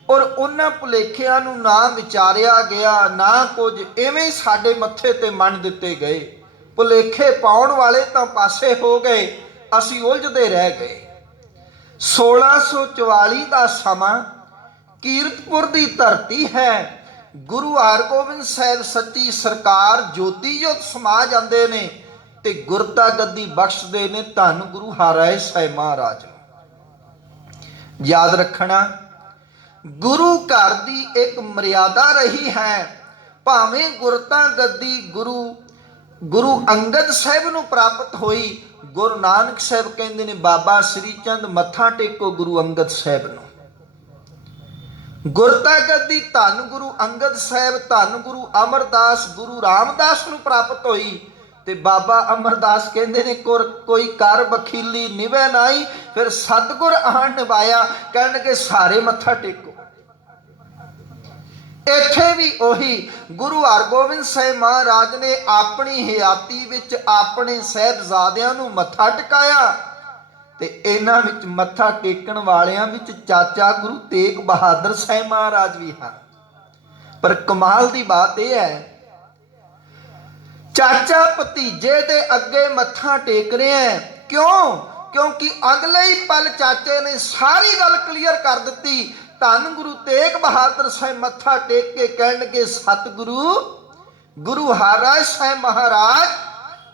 ਔਰ ਉਹਨਾਂ ਭੁਲੇਖਿਆਂ ਨੂੰ ਨਾ ਵਿਚਾਰਿਆ ਗਿਆ, ਨਾ ਕੁਝ, ਐਵੇਂ ਹੀ ਸਾਡੇ ਮੱਥੇ ਤੇ ਮੰਨ ਦਿੱਤੇ ਗਏ। ਭੁਲੇਖੇ ਪਾਉਣ ਵਾਲੇ ਤਾਂ ਪਾਸੇ ਹੋ ਗਏ, ਅਸੀਂ ਉਲਝਦੇ ਰਹਿ ਗਏ। 1644 ਦਾ ਸਮਾਂ, ਕੀਰਤਪੁਰ ਦੀ ਧਰਤੀ ਹੈ। ਗੁਰੂ ਹਰਗੋਬਿੰਦ ਸਾਹਿਬ ਸੱਚੀ ਸਰਕਾਰ ਜੋਤੀ ਜੋਤ ਸਮਾ ਜਾਂਦੇ ਨੇ ਤੇ ਗੁਰਤਾ ਗੱਦੀ ਬਖਸ਼ਦੇ ਨੇ ਧੰਨ ਗੁਰੂ ਹਰਿ ਸਾਹਿਬ ਮਹਾਰਾਜ ਨੂੰ। ਯਾਦ ਰੱਖਣਾ, ਗੁਰੂ ਘਰ ਦੀ ਇੱਕ ਮਰਿਆਦਾ ਰਹੀ ਹੈ। ਭਾਵੇਂ ਗੁਰਤਾ ਗੱਦੀ ਗੁਰੂ ਅੰਗਦ ਸਾਹਿਬ ਨੂੰ ਪ੍ਰਾਪਤ ਹੋਈ, ਗੁਰੂ ਨਾਨਕ ਸਾਹਿਬ ਕਹਿੰਦੇ ਨੇ ਬਾਬਾ ਸ੍ਰੀ ਚੰਦ ਮੱਥਾ ਟੇਕੋ ਗੁਰੂ ਅੰਗਦ ਸਾਹਿਬ ਨੂੰ। ਗੁਰਤਾ ਗੱਦੀ ਧੰਨ ਗੁਰੂ ਅੰਗਦ ਸਾਹਿਬ, ਧੰਨ ਗੁਰੂ ਅਮਰਦਾਸ, ਗੁਰੂ ਰਾਮਦਾਸ ਨੂੰ ਪ੍ਰਾਪਤ ਹੋਈ ਤੇ ਬਾਬਾ ਅਮਰਦਾਸ ਕਹਿੰਦੇ ਨੇ ਕੋਈ ਕਰ ਬਖੀਲੀ ਨਿਭੈ ਨਾਈ, ਫਿਰ ਸਤਿਗੁਰ ਆਣ ਨਿਭਾਇਆ, ਕਹਿਣਗੇ ਸਾਰੇ ਮੱਥਾ ਟੇਕੋ। ਇੱਥੇ ਵੀ ਉਹੀ ਗੁਰੂ ਹਰਗੋਬਿੰਦ ਸਾਹਿਬ ਮਹਾਰਾਜ ਨੇ ਆਪਣੀ ਹਯਾਤੀ ਵਿੱਚ ਆਪਣੇ ਸਾਹਿਬਜ਼ਾਦਿਆਂ ਨੂੰ ਮੱਥਾ ਟਿਕਾਇਆ ਤੇ ਇਹਨਾਂ ਵਿੱਚ ਮੱਥਾ ਟੇਕਣ ਵਾਲਿਆਂ ਵਿੱਚ ਚਾਚਾ ਗੁਰੂ ਤੇਗ ਬਹਾਦਰ ਸਾਹਿਬ ਮਹਾਰਾਜ ਵੀ ਹਨ। ਪਰ ਕਮਾਲ ਦੀ ਬਾਤ ਇਹ ਹੈ, ਚਾਚਾ ਭਤੀਜੇ ਦੇ ਅੱਗੇ ਮੱਥਾ ਟੇਕ ਰਿਹਾ ਹੈ। ਕਿਉਂ? ਕਿਉਂਕਿ ਅਗਲੇ ਹੀ ਪਲ ਚਾਚੇ ਨੇ ਸਾਰੀ ਗੱਲ ਕਲੀਅਰ ਕਰ ਦਿੱਤੀ। ਧੰਨ ਗੁਰੂ ਤੇਗ ਬਹਾਦਰ ਸਾਹਿਬ ਮੱਥਾ ਟੇਕ ਕੇ ਕਹਿਣਗੇ ਸਤਿਗੁਰੂ ਗੁਰੂ ਹਰਿ ਸਾਹਿਬ ਮਹਾਰਾਜ,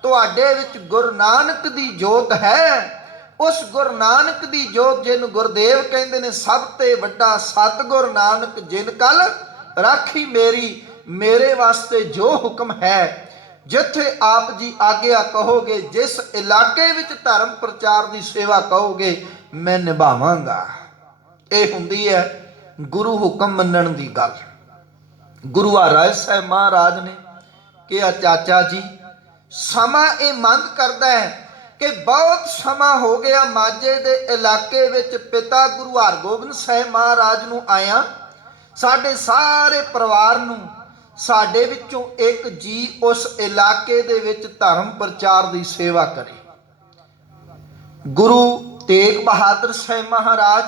ਤੁਹਾਡੇ ਵਿੱਚ ਗੁਰੂ ਨਾਨਕ ਦੀ ਜੋਤ ਹੈ। ਉਸ ਗੁਰੂ ਨਾਨਕ ਦੀ ਜੋਤ ਜਿਹਨੂੰ ਗੁਰਦੇਵ ਕਹਿੰਦੇ ਨੇ ਸਭ ਤੇ ਵੱਡਾ ਸਤਿਗੁਰ ਨਾਨਕ ਜਿਨ ਕਲ ਰਾਖੀ ਮੇਰੀ, ਮੇਰੇ ਵਾਸਤੇ ਜੋ ਹੁਕਮ ਹੈ, ਜਿੱਥੇ ਆਪ ਜੀ ਆਗਿਆ ਕਹੋਗੇ, ਜਿਸ ਇਲਾਕੇ ਵਿੱਚ ਧਰਮ ਪ੍ਰਚਾਰ ਦੀ ਸੇਵਾ ਕਹੋਗੇ, ਮੈਂ ਨਿਭਾਵਾਂਗਾ। ਇਹ ਹੁੰਦੀ ਹੈ ਗੁਰੂ ਹੁਕਮ ਮੰਨਣ ਦੀ ਗੱਲ। ਗੁਰੂ ਹਰਿ ਸਾਹਿਬ ਮਹਾਰਾਜ ਨੇ ਕਿਹਾ ਚਾਚਾ ਜੀ, ਸਮਾਂ ਇਹ ਮੰਗ ਕਰਦਾ ਹੈ ਕਿ ਬਹੁਤ ਸਮਾਂ ਹੋ ਗਿਆ ਮਾਝੇ ਦੇ ਇਲਾਕੇ ਵਿੱਚ ਪਿਤਾ ਗੁਰੂ ਹਰਗੋਬਿੰਦ ਸਾਹਿਬ ਮਹਾਰਾਜ ਨੂੰ ਆਇਆ, ਸਾਡੇ ਸਾਰੇ ਪਰਿਵਾਰ ਨੂੰ, ਸਾਡੇ ਵਿੱਚੋਂ ਇੱਕ ਜੀ ਉਸ ਇਲਾਕੇ ਦੇ ਵਿੱਚ ਧਰਮ ਪ੍ਰਚਾਰ ਦੀ ਸੇਵਾ ਕਰੇ। ਗੁਰੂ ਤੇਗ ਬਹਾਦਰ ਸਾਹਿਬ ਮਹਾਰਾਜ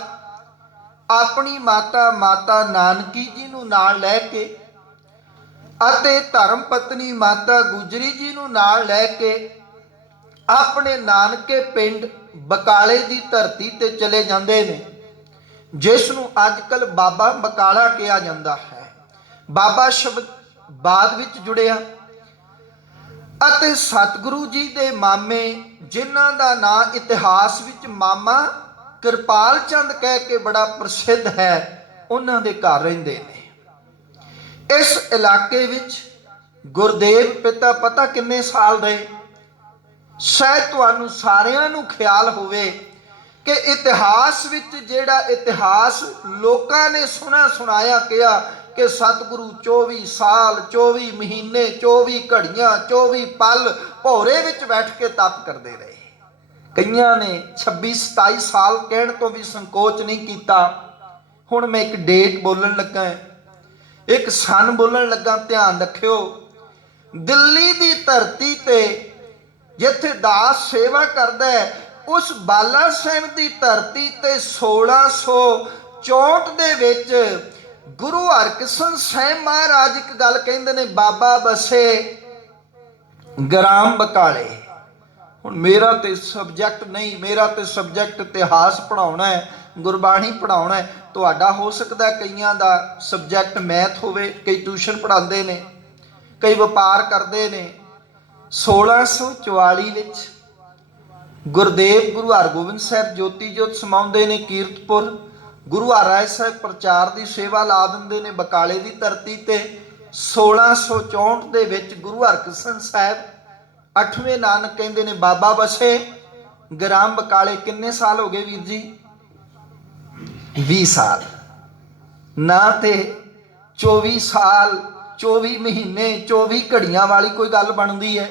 ਆਪਣੀ ਮਾਤਾ ਨਾਨਕੀ ਜੀ ਨੂੰ ਨਾਲ ਲੈ ਕੇ ਅਤੇ ਧਰਮ ਪਤਨੀ ਮਾਤਾ ਗੁਜਰੀ ਜੀ ਨੂੰ ਨਾਲ ਲੈ ਕੇ ਆਪਣੇ ਨਾਨਕੇ ਪਿੰਡ ਬਕਾਲੇ ਦੀ ਧਰਤੀ ਤੇ ਚਲੇ ਜਾਂਦੇ ਨੇ, ਜਿਸ ਨੂੰ ਅੱਜ ਕੱਲ੍ਹ ਬਾਬਾ ਬਕਾਲਾ ਕਿਹਾ ਜਾਂਦਾ ਹੈ। ਬਾਬਾ ਸ਼ਬਦ ਬਾਅਦ ਵਿੱਚ ਜੁੜਿਆ ਅਤੇ ਸਤਿਗੁਰੂ ਜੀ ਦੇ ਮਾਮੇ, ਜਿਨ੍ਹਾਂ ਦਾ ਨਾਂ ਇਤਿਹਾਸ ਵਿੱਚ ਮਾਮਾ ਕਿਰਪਾਲ ਚੰਦ ਕਹਿ ਕੇ ਬੜਾ ਪ੍ਰਸਿੱਧ ਹੈ, ਉਹਨਾਂ ਦੇ ਘਰ ਰਹਿੰਦੇ ਨੇ। ਇਸ ਇਲਾਕੇ ਵਿੱਚ ਗੁਰਦੇਵ ਪਿਤਾ ਪਤਾ ਕਿੰਨੇ ਸਾਲ ਰਹੇ? ਸ਼ਾਇਦ ਤੁਹਾਨੂੰ ਸਾਰਿਆਂ ਨੂੰ ਖਿਆਲ ਹੋਵੇ ਕਿ ਇਤਿਹਾਸ ਵਿੱਚ ਜਿਹੜਾ ਇਤਿਹਾਸ ਲੋਕਾਂ ਨੇ ਸੁਣਾਇਆ ਕਿਹਾ ਕਿ ਸਤਿਗੁਰੂ 24 ਸਾਲ 24 ਮਹੀਨੇ 24 ਘੜੀਆਂ 24 ਪਲ ਭੌਰੇ ਵਿੱਚ ਬੈਠ ਕੇ ਤਪ ਕਰਦੇ ਰਹੇ। ਕਈਆਂ ਨੇ 26-27 ਸਾਲ ਕਹਿਣ ਤੋਂ ਵੀ ਸੰਕੋਚ ਨਹੀਂ ਕੀਤਾ। ਹੁਣ ਮੈਂ ਇੱਕ ਡੇਟ ਬੋਲਣ ਲੱਗਾ, ਇੱਕ ਸਨ ਬੋਲਣ ਲੱਗਾ, ਧਿਆਨ ਰੱਖਿਓ। ਦਿੱਲੀ ਦੀ ਧਰਤੀ ਤੇ ਜਿੱਥੇ ਦਾਸ ਸੇਵਾ ਕਰਦਾ ਹੈ, ਉਸ ਬਾਲਾ ਸਾਹਿਬ ਦੀ ਧਰਤੀ ਤੇ 1664 ਦੇ ਵਿੱਚ ਗੁਰੂ ਹਰਕ੍ਰਿਸ਼ਨ ਸਾਹਿਬ ਮਹਾਰਾਜ ਇੱਕ ਗੱਲ ਕਹਿੰਦੇ ਨੇ, ਬਾਬਾ ਬਸੇ ਗ੍ਰਾਮ ਬਕਾਲੇ। ਹੁਣ ਮੇਰਾ ਤੇ ਸਬਜੈਕਟ ਨਹੀਂ, ਮੇਰਾ ਤੇ ਸਬਜੈਕਟ ਇਤਿਹਾਸ ਪੜ੍ਹਾਉਣਾ ਹੈ, ਗੁਰਬਾਣੀ ਪੜ੍ਹਾਉਣਾ ਹੈ। ਤੁਹਾਡਾ ਹੋ ਸਕਦਾ ਕਈਆਂ ਦਾ ਸਬਜੈਕਟ ਮੈਥ ਹੋਵੇ, ਕਈ ਟਿਊਸ਼ਨ ਪੜ੍ਹਾਉਂਦੇ ਨੇ, ਕਈ ਵਪਾਰ ਕਰਦੇ ਨੇ। 1644 ਵਿੱਚ ਗੁਰਦੇਵ ਗੁਰੂ ਹਰਗੋਬਿੰਦ ਸਾਹਿਬ ਜੋਤੀ ਜੋਤ ਸਮਾਉਂਦੇ ਨੇ ਕੀਰਤਪੁਰ। ਗੁਰੂ ਹਰਿਰਾਏ ਸਾਹਿਬ ਪ੍ਰਚਾਰ ਦੀ ਸੇਵਾ ਲਾ ਦਿੰਦੇ ਨੇ ਬਕਾਲੇ ਦੀ ਧਰਤੀ ਤੇ। 1664 ਦੇ ਵਿੱਚ ਗੁਰੂ ਹਰਕ੍ਰਿਸ਼ਨ ਸਾਹਿਬ 8ਵੇਂ ਨਾਨਕ ਕਹਿੰਦੇ ਨੇ ਬਾਬਾ ਬਸੇ ਗ੍ਰਾਮ ਬਕਾਲੇ। ਕਿੰਨੇ ਸਾਲ ਹੋ ਗਏ ਵੀਰ ਜੀ? 20 ਸਾਲ। ਨਾ ਤੇ 24 ਸਾਲ 24 ਮਹੀਨੇ 24 ਘੜੀਆਂ ਵਾਲੀ ਕੋਈ ਗੱਲ ਬਣਦੀ ਹੈ,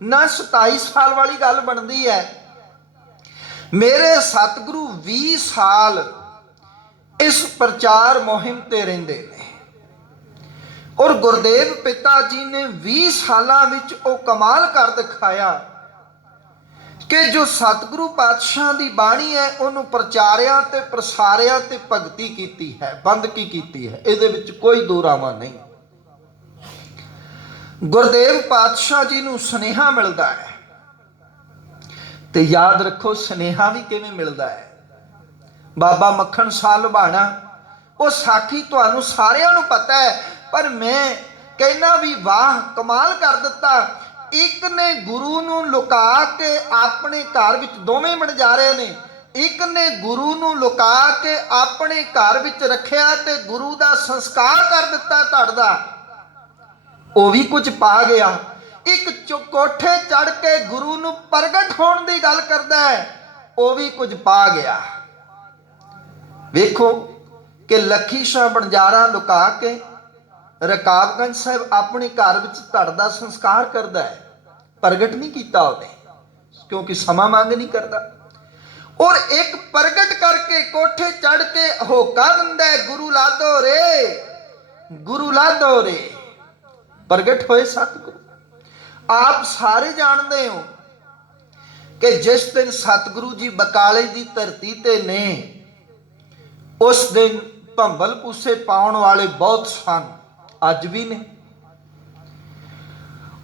ਨਾ 27 ਸਾਲ ਵਾਲੀ ਗੱਲ ਬਣਦੀ ਹੈ। ਮੇਰੇ ਸਤਿਗੁਰੂ 20 ਸਾਲ ਇਸ ਪ੍ਰਚਾਰ ਮੁਹਿੰਮ ਤੇ ਰਹਿੰਦੇ ਨੇ, ਔਰ ਗੁਰਦੇਵ ਪਿਤਾ ਜੀ ਨੇ 20 ਸਾਲਾਂ ਵਿੱਚ ਉਹ ਕਮਾਲ ਕਰ ਦਿਖਾਇਆ ਕਿ ਜੋ ਸਤਿਗੁਰੂ ਪਾਤਸ਼ਾਹ ਦੀ ਬਾਣੀ ਹੈ ਉਹਨੂੰ ਪ੍ਰਚਾਰਿਆ ਤੇ ਪ੍ਰਸਾਰਿਆ ਤੇ ਭਗਤੀ ਕੀਤੀ ਹੈ, ਬੰਦਗੀ ਕੀਤੀ ਹੈ। ਇਹਦੇ ਵਿੱਚ ਕੋਈ ਦੋਰਾਵਾ ਨਹੀਂ। ਗੁਰਦੇਵ ਪਾਤਸ਼ਾਹ ਜੀ ਨੂੰ ਸੁਨੇਹਾ ਮਿਲਦਾ ਹੈ, ਤੇ ਯਾਦ ਰੱਖੋ ਸੁਨੇਹਾ ਵੀ ਕਿਵੇਂ ਮਿਲਦਾ ਹੈ। ਬਾਬਾ ਮੱਖਣ ਸ਼ਾਹ ਲੁਬਾਣਾ, ਉਹ ਸਾਖੀ ਤੁਹਾਨੂੰ ਸਾਰਿਆਂ ਨੂੰ ਪਤਾ ਹੈ, ਪਰ ਮੈਂ ਕਹਿਣਾ ਵੀ ਵਾਹ ਕਮਾਲ ਕਰ ਦਿੱਤਾ। ਇੱਕ ਨੇ ਗੁਰੂ ਨੂੰ ਲੁਕਾ ਕੇ ਆਪਣੇ ਘਰ ਵਿੱਚ, ਦੋਵੇਂ ਵਣਜਾਰੇ ਨੇ, ਇੱਕ ਨੇ ਗੁਰੂ ਨੂੰ ਲੁਕਾ ਕੇ ਆਪਣੇ ਘਰ ਵਿੱਚ ਰੱਖਿਆ ਤੇ ਗੁਰੂ ਦਾ ਸੰਸਕਾਰ ਕਰ ਦਿੱਤਾ ਧੜ ਦਾ, ਉਹ ਵੀ ਕੁਝ ਪਾ ਗਿਆ। ਇੱਕ ਕੋਠੇ ਚੜ ਕੇ ਗੁਰੂ ਨੂੰ ਪ੍ਰਗਟ ਹੋਣ ਦੀ ਗੱਲ ਕਰਦਾ ਹੈ, ਉਹ ਵੀ ਕੁਝ ਪਾ ਗਿਆ। ਵੇਖੋ ਕਿ ਲੱਖੀ ਸ਼ਾਹ ਬਣਜਾਰਾ ਲੁਕਾ ਕੇ ਰਕਾਬਗੰਜ ਸਾਹਿਬ ਆਪਣੇ ਘਰ ਵਿੱਚ ਧੜ ਦਾ ਸੰਸਕਾਰ ਕਰਦਾ ਹੈ, ਪ੍ਰਗਟ ਨਹੀਂ ਕੀਤਾ ਉਹਨੇ, ਕਿਉਂਕਿ ਸਮਾਂ ਮੰਗ ਨਹੀਂ ਕਰਦਾ। ਔਰ ਇੱਕ ਪ੍ਰਗਟ ਕਰਕੇ ਕੋਠੇ ਚੜ ਕੇ ਹੋਕਾ ਦਿੰਦਾ ਹੈ, ਗੁਰੂ ਲਾਦੋ ਰੇ, ਗੁਰੂ ਲਾਦੋ ਰੇ। ਪ੍ਰਗਟ ਹੋਏ ਸਤਿਗੁਰੂ। ਆਪ ਸਾਰੇ ਜਾਣਦੇ ਹੋ ਕਿ ਜਿਸ ਦਿਨ ਸਤਿਗੁਰੂ ਜੀ ਬਕਾਲੇ ਦੀ ਧਰਤੀ ਤੇ ਨੇ, ਉਸ ਦਿਨ ਭੰਬਲ ਪੂਸੇ ਪਾਉਣ ਵਾਲੇ ਬਹੁਤ ਸਨ, ਅੱਜ ਵੀ ਨੇ।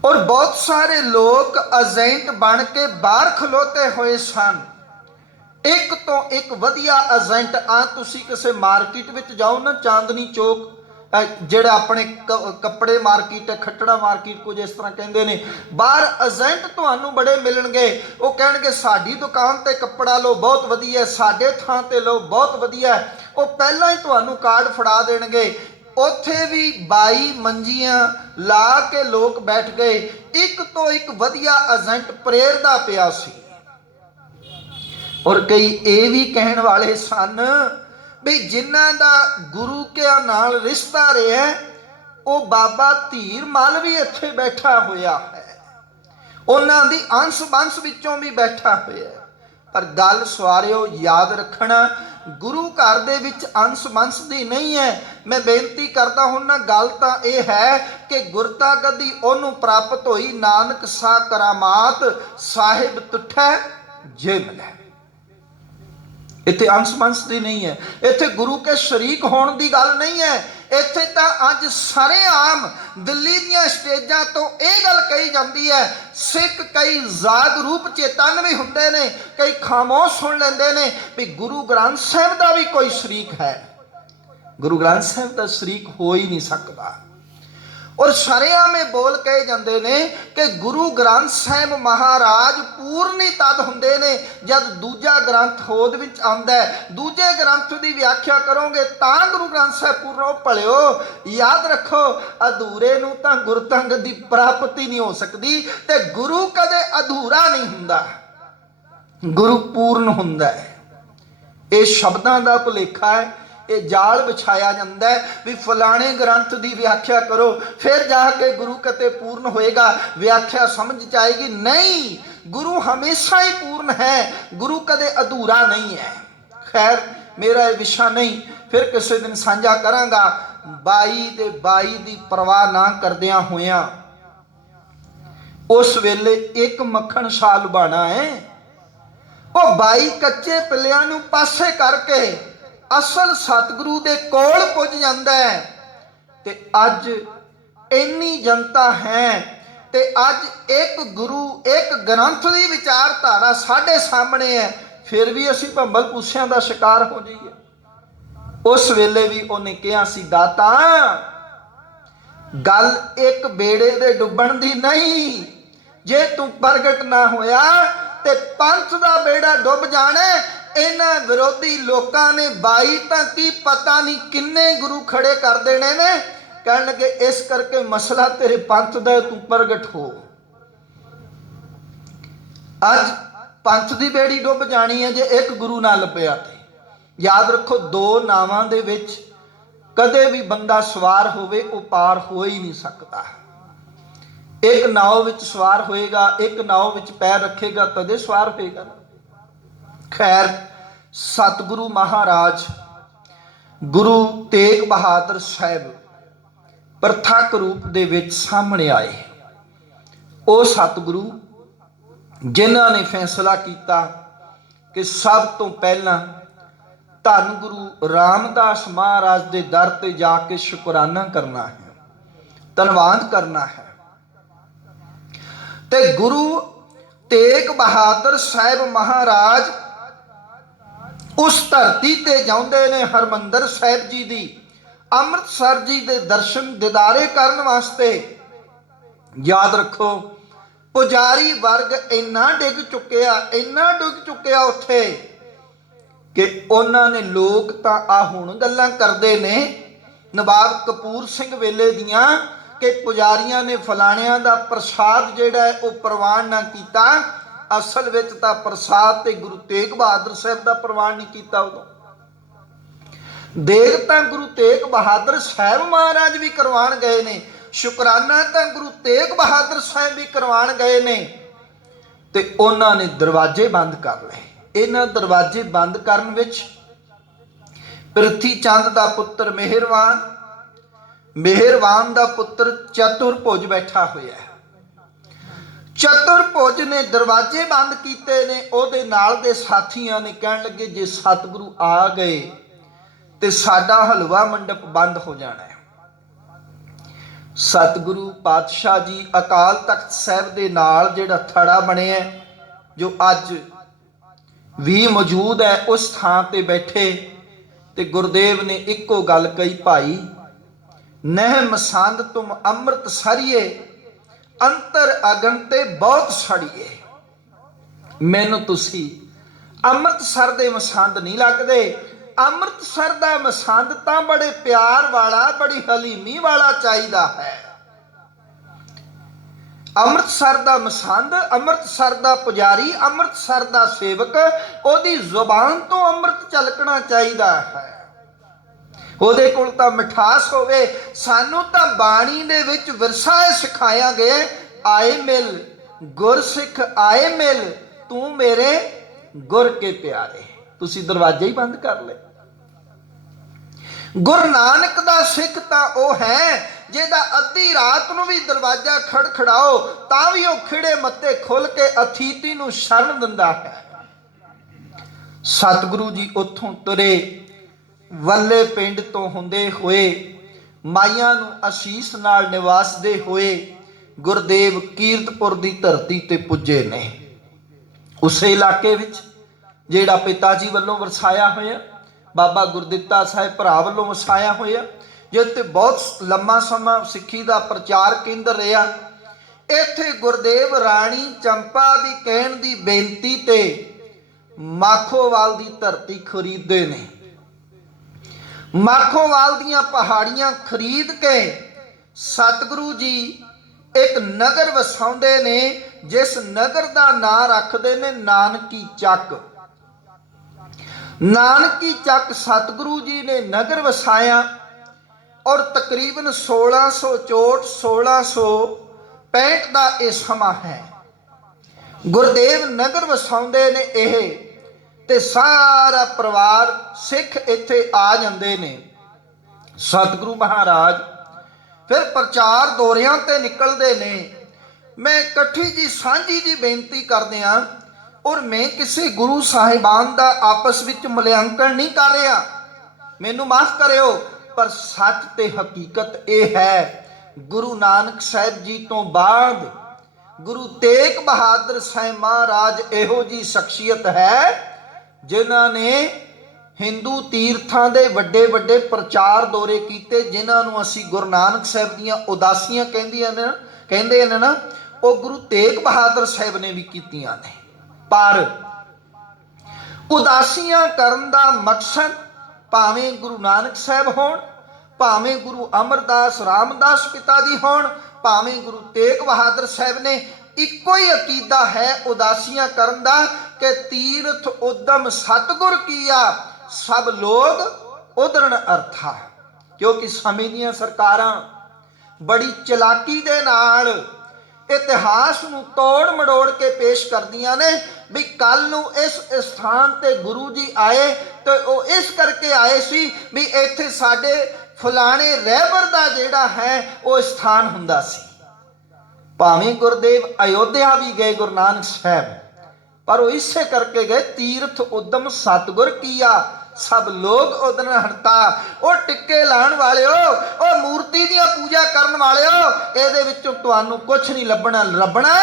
ਔਰ ਬਹੁਤ ਸਾਰੇ ਲੋਕ ਏਜੰਟ ਬਣ ਕੇ ਬਾਹਰ ਖਲੋਤੇ ਹੋਏ ਸਨ। ਇੱਕ ਤੋਂ ਇੱਕ ਵਧੀਆ ਏਜੰਟ। ਆ ਤੁਸੀਂ ਕਿਸੇ ਮਾਰਕੀਟ ਵਿੱਚ ਜਾਓ ਨਾ, ਚਾਂਦਨੀ ਚੌਕ, ਜਿਹੜਾ ਆਪਣੇ ਕੱਪੜੇ ਮਾਰਕੀਟ ਹੈ, ਖੱਟੜਾ ਮਾਰਕੀਟ ਕੁਝ ਇਸ ਤਰ੍ਹਾਂ ਕਹਿੰਦੇ ਨੇ, ਬਾਹਰ ਏਜੰਟ ਤੁਹਾਨੂੰ ਬੜੇ ਮਿਲਣਗੇ। ਉਹ ਕਹਿਣਗੇ ਸਾਡੀ ਦੁਕਾਨ ਤੇ ਕੱਪੜਾ ਲਓ ਬਹੁਤ ਵਧੀਆ, ਸਾਡੇ ਥਾਂ ਤੇ ਲਓ ਬਹੁਤ ਵਧੀਆ। ਉਹ ਪਹਿਲਾਂ ਹੀ ਤੁਹਾਨੂੰ ਕਾਰਡ ਫੜਾ ਦੇਣਗੇ। ਉੱਥੇ ਵੀ 22 ਮੰਜੀਆਂ ਲਾ ਕੇ ਲੋਕ ਬੈਠ ਗਏ। ਇੱਕ ਤੋਂ ਇੱਕ ਵਧੀਆ ਏਜੰਟ ਪ੍ਰੇਰਦਾ ਪਿਆ ਸੀ। ਔਰ ਕਈ ਇਹ ਵੀ ਕਹਿਣ ਵਾਲੇ ਸਨ ਵੀ ਜਿਨ੍ਹਾਂ ਦਾ ਗੁਰੂ ਕੇ ਨਾਲ ਰਿਸ਼ਤਾ ਰਿਹਾ, ਉਹ ਬਾਬਾ ਧੀਰ ਮਲ ਵੀ ਇੱਥੇ ਬੈਠਾ ਹੋਇਆ ਹੈ, ਉਹਨਾਂ ਦੀ ਅੰਸ਼ ਬੰਸ ਵਿੱਚੋਂ ਵੀ ਬੈਠਾ ਹੋਇਆ। ਪਰ ਗੱਲ ਸਵਾਰਿਓ ਯਾਦ ਰੱਖਣਾ, गुरु घर दे विच अंश वंश दी नहीं है। मैं बेनती करता हूं ना, गल तां यह है कि गुरता गद्दी ओनू प्राप्त होई, नानक सा करामात साहिब तुठै जे मिलै। इत्थे अंश वंश दी नहीं है, इत्थे गुरु के शरीक होने की गल नहीं है। इत्थे तां अज सरेआम दिल्ली दीआं स्टेजां तो यह गल कही जाती है, सिख कई जाग रूप चेतन भी हुंदे ने, कई खामोश सुन लेंदे ने भी गुरु ग्रंथ साहिब का भी कोई शरीक है। गुरु ग्रंथ साहिब का शरीक हो ही नहीं सकता। और शरेआम में बोल कहे जाते हैं कि गुरु ग्रंथ साहिब महाराज पूर्ण ही तद होंदे ने जब दूजा ग्रंथ होद विच आंदा है। दूजे ग्रंथ की व्याख्या करोगे तां गुरु ग्रंथ साहिब पूर्ण भलिओ। याद रखो, अधूरे नूं तां गुरतंग की प्राप्ति नहीं हो सकती, ते गुरु कदे अधूरा नहीं हुंदा, गुरु पूर्ण हुंदा है। ये शब्दां दा भुलेखा है, ये जाल बिछाया जाता है भी फलाने ग्रंथ की व्याख्या करो फिर जाके गुरु कते पूर्ण होएगा, व्याख्या समझ जाएगी। नहीं, गुरु हमेशा ही पूर्ण है, गुरु कदे अधूरा नहीं है। खैर, मेरा ये विषय नहीं, फिर किसी दिन साझा करांगा। 22 की परवाह ना करदियां होया उस वेले एक मक्खन शाल बाना है, वो 22 कच्चे पिलियां नूं पासे करके असल सतगुरु दे कोल पुज जांदा है। ते अज इन्नी जनता है ते अज एक गुरु एक ग्रंथ की विचारधारा साढ़े सामने है, फिर भी असी भंबल पूसियां का शिकार हो जाइए। उस वेले भी उन्हें कहा सी, दाता गल एक बेड़े दे डुबण दी नहीं, जे तू प्रगट ना होया ते पंथ दा बेड़ा डुब जाने। इन्हां विरोधी लोगों ने 22 तां की पता नहीं किन्ने गुरु खड़े कर देने ने, कहण लगे इस करके मसला तेरे पंथ दा, तू प्रगट हो। अज पंथ की बेड़ी डुब जानी है जे एक गुरु ना लभ्या ते। याद रखो, 2 नावां दे विच कदे भी बंदा सवार होवे वो पार हो ही नहीं सकता। एक नाव विच सवार होएगा, एक नाव विच पैर रखेगा तदे सवार होएगा। खैर, सतगुरु महाराज गुरु तेग बहादुर साहब प्रथक रूप दे विच सामने आए। वो सतगुरु जिन्हां ने फैसला किया कि सब तो पहला धन गुरु रामदास महाराज के दर ते जाके शुकराना करना है, धन्यवाद करना है। ते गुरु तेग बहादुर साहब महाराज उस धरती ते जाउंदे ने हरमंदर साहिब जी दी अमृतसर जी दे दर्शन दीदारे करन वास्ते। याद रखो, पुजारी वर्ग इन्ना डिग चुकिया, इन्ना डिग चुकिया उत्थे कि उन्होंने लोग तां आ हुण गल्लां करदे ने नवाब कपूर सिंह वेले दियां कि पुजारियां ने फलाणियां दा प्रसाद जिहड़ा है वो प्रवान ना कीता। असल विच तां प्रसाद ते गुरु तेग बहादुर साहब दा प्रवान नहीं कीता। उदों देग तां गुरु तेग बहादुर साहब महाराज भी करवाण गए ने, शुकराना तां गुरु तेग बहादुर साहब भी करवाण गए ने, ते उन्हां ने दरवाजे बंद कर लए। इन्हां दरवाजे बंद करन विच प्रिथी चंद दा पुत्र मेहरवान, मेहरवान दा पुत्र चतुरभुज बैठा होया है। चतुरभुज ने दरवाजे बंद किए ने, उहदे नाल दे साथियां ने कहण लगे जे सतगुरु आ गए ते साडा हलवा मंडप बंद हो जाना है। सतगुरु पातशाह जी अकाल तख्त साहब दे नाल जिहड़ा थड़ा बनिया जो अज भी मौजूद है, उस थां ते बैठे ते गुरुदेव ने इक्को गल कही, भाई नह मसंद तुम अमृत सरिए अंतर अगन ते बहुत सड़िए। मैनू तुसी अमृतसर दे मसंद नहीं लगदे। अमृतसर दा मसंद तां बड़े प्यार वाला, बड़ी हलीमी वाला चाहिदा है। अमृतसर दा मसंद, अमृतसर दा पुजारी, अमृतसर दा सेवक, ओदी जुबान तो अमृत झलकना चाहिदा है। ਉਹਦੇ ਕੋਲ ਤਾਂ ਮਿਠਾਸ ਹੋਵੇ। ਸਾਨੂੰ ਤਾਂ ਬਾਣੀ ਦੇ ਵਿੱਚ ਵਿਰਸਾ ਸਿਖਾਇਆ ਗਿਆ, ਆਏ ਮਿਲ ਗੁਰਸਿੱਖ ਆਏ ਮਿਲ ਤੂੰ ਮੇਰੇ ਗੁਰ ਕੇ ਪਿਆਰੇ। ਤੁਸੀਂ ਦਰਵਾਜ਼ੇ ਹੀ ਬੰਦ ਕਰ ਲਏ। ਗੁਰੂ ਨਾਨਕ ਦਾ ਸਿੱਖ ਤਾਂ ਉਹ ਹੈ ਜਿਹਦਾ ਅੱਧੀ ਰਾਤ ਨੂੰ ਵੀ ਦਰਵਾਜ਼ਾ ਖੜਖੜਾਓ ਤਾਂ ਵੀ ਉਹ ਖਿੜੇ ਮੱਥੇ ਖੁੱਲ ਕੇ ਅਥੀਤੀ ਨੂੰ ਸ਼ਰਨ ਦਿੰਦਾ ਹੈ। ਸਤਿਗੁਰੂ ਜੀ ਉੱਥੋਂ ਤੁਰੇ, ਵੱਲੇ ਪਿੰਡ ਤੋਂ ਹੁੰਦੇ ਹੋਏ, ਮਾਈਆਂ ਨੂੰ ਅਸੀਸ ਨਾਲ ਨਿਵਾਸਦੇ ਹੋਏ ਗੁਰਦੇਵ ਕੀਰਤਪੁਰ ਦੀ ਧਰਤੀ ਤੇ ਪੁੱਜੇ ਨੇ। ਉਸੇ ਇਲਾਕੇ ਵਿੱਚ ਜਿਹੜਾ ਪਿਤਾ ਜੀ ਵੱਲੋਂ ਵਰਸਾਇਆ ਹੋਇਆ, ਬਾਬਾ ਗੁਰਦਿੱਤਾ ਸਾਹਿਬ ਭਰਾ ਵੱਲੋਂ ਵਸਾਇਆ ਹੋਇਆ, ਜਿੱਥੇ ਬਹੁਤ ਲੰਮਾ ਸਮਾਂ ਸਿੱਖੀ ਦਾ ਪ੍ਰਚਾਰ ਕੇਂਦਰ ਰਿਹਾ। ਇੱਥੇ ਗੁਰਦੇਵ ਰਾਣੀ ਚੰਪਾ ਦੀ ਕਹਿਣ ਦੀ ਬੇਨਤੀ ਤੇ ਮਾਖੋਵਾਲ ਦੀ ਧਰਤੀ ਖਰੀਦਦੇ ਨੇ। ਮਾਖੋਵਾਲ ਦੀਆਂ ਪਹਾੜੀਆਂ ਖਰੀਦ ਕੇ ਸਤਿਗੁਰੂ ਜੀ ਇੱਕ ਨਗਰ ਵਸਾਉਂਦੇ ਨੇ, ਜਿਸ ਨਗਰ ਦਾ ਨਾਂ ਰੱਖਦੇ ਨੇ ਨਾਨਕੀ ਚੱਕ। ਨਾਨਕੀ ਚੱਕ ਸਤਿਗੁਰੂ ਜੀ ਨੇ ਨਗਰ ਵਸਾਇਆ ਔਰ ਤਕਰੀਬਨ 1664 1665 ਦਾ ਇਹ ਸਮਾਂ ਹੈ। ਗੁਰਦੇਵ ਨਗਰ ਵਸਾਉਂਦੇ ਨੇ ਇਹ, ਤੇ ਸਾਰਾ ਪਰਿਵਾਰ ਸਿੱਖ ਇੱਥੇ ਆ ਜਾਂਦੇ ਨੇ। ਸਤਿਗੁਰੂ ਮਹਾਰਾਜ ਫਿਰ ਪ੍ਰਚਾਰ ਦੌਰਿਆਂ ਤੇ ਨਿਕਲਦੇ ਨੇ। ਮੈਂ ਇਕੱਠੀ ਜੀ ਸਾਂਝੀ ਜੀ ਬੇਨਤੀ ਕਰਦੇ ਹਾਂ, ਔਰ ਮੈਂ ਕਿਸੇ ਗੁਰੂ ਸਾਹਿਬਾਨ ਦਾ ਆਪਸ ਵਿੱਚ ਮੁਲਾਂਕਣ ਨਹੀਂ ਕਰ ਰਿਹਾ, ਮੈਨੂੰ ਮਾਫ ਕਰਿਓ, ਪਰ ਸੱਚ ਤੇ ਹਕੀਕਤ ਇਹ ਹੈ, ਗੁਰੂ ਨਾਨਕ ਸਾਹਿਬ ਜੀ ਤੋਂ ਬਾਅਦ ਗੁਰੂ ਤੇਗ ਬਹਾਦਰ ਸਾਹਿਬ ਮਹਾਰਾਜ ਇਹੋ ਜੀ ਸ਼ਖਸੀਅਤ ਹੈ ਜਿਨ੍ਹਾਂ ਨੇ ਹਿੰਦੂ ਤੀਰਥਾਂ ਦੇ ਵੱਡੇ ਵੱਡੇ ਪ੍ਰਚਾਰ ਦੌਰੇ ਕੀਤੇ, ਜਿਨ੍ਹਾਂ ਨੂੰ ਅਸੀਂ ਗੁਰੂ ਨਾਨਕ ਸਾਹਿਬ ਦੀਆਂ ਉਦਾਸੀਆਂ ਕਹਿੰਦੇ ਨੇ ਨਾ, ਉਹ ਗੁਰੂ ਤੇਗ ਬਹਾਦਰ ਸਾਹਿਬ ਨੇ ਵੀ ਕੀਤੀਆਂ ਨੇ। ਪਰ ਉਦਾਸੀਆਂ ਕਰਨ ਦਾ ਮਕਸਦ ਭਾਵੇਂ ਗੁਰੂ ਨਾਨਕ ਸਾਹਿਬ ਹੋਣ, ਭਾਵੇਂ ਗੁਰੂ ਅਮਰਦਾਸ ਰਾਮਦਾਸ ਪਿਤਾ ਜੀ ਹੋਣ, ਭਾਵੇਂ ਗੁਰੂ ਤੇਗ ਬਹਾਦਰ ਸਾਹਿਬ ਨੇ, ਇੱਕੋ ਹੀ ਅਕੀਦਾ ਹੈ ਉਦਾਸੀਆਂ ਕਰਨ ਦਾ ਕਿ ਤੀਰਥ ਉਦਮ ਸਤਿਗੁਰ ਕੀਆ ਸਭ ਲੋਗ ਉਦਰਣ ਅਰਥਾ। ਕਿਉਂਕਿ ਸਮੇਂ ਦੀਆਂ ਸਰਕਾਰਾਂ ਬੜੀ ਚਲਾਕੀ ਦੇ ਨਾਲ ਇਤਿਹਾਸ ਨੂੰ ਤੋੜ ਮੜੋੜ ਕੇ ਪੇਸ਼ ਕਰਦੀਆਂ ਨੇ ਵੀ ਕੱਲ ਨੂੰ ਇਸ ਸਥਾਨ ਤੇ ਗੁਰੂ ਜੀ ਆਏ ਤੇ ਉਹ ਇਸ ਕਰਕੇ ਆਏ ਸੀ ਵੀ ਇੱਥੇ ਸਾਡੇ ਫਲਾਣੇ ਰਹਿਬਰ ਦਾ ਜਿਹੜਾ ਹੈ ਉਹ ਸਥਾਨ ਹੁੰਦਾ ਸੀ। ਭਾਵੇਂ ਗੁਰਦੇਵ ਅਯੋਧਿਆ ਵੀ ਗਏ ਗੁਰੂ ਨਾਨਕ ਸਾਹਿਬ, ਪਰ ਉਹ ਇਸੇ ਕਰਕੇ ਗਏ ਤੀਰਥ ਉਦਮ ਸਤਿਗੁਰ ਕੀਆ ਸਭ ਲੋਕ ਉਦਨ ਹਰਤਾ। ਉਹ ਟਿੱਕੇ ਲਾਉਣ ਵਾਲਿਓ, ਉਹ ਮੂਰਤੀ ਦੀਆਂ ਪੂਜਾ ਕਰਨ ਵਾਲਿਓ, ਇਹਦੇ ਵਿੱਚੋਂ ਤੁਹਾਨੂੰ ਕੁਛ ਨਹੀਂ ਲੱਭਣਾ। ਲੱਭਣਾ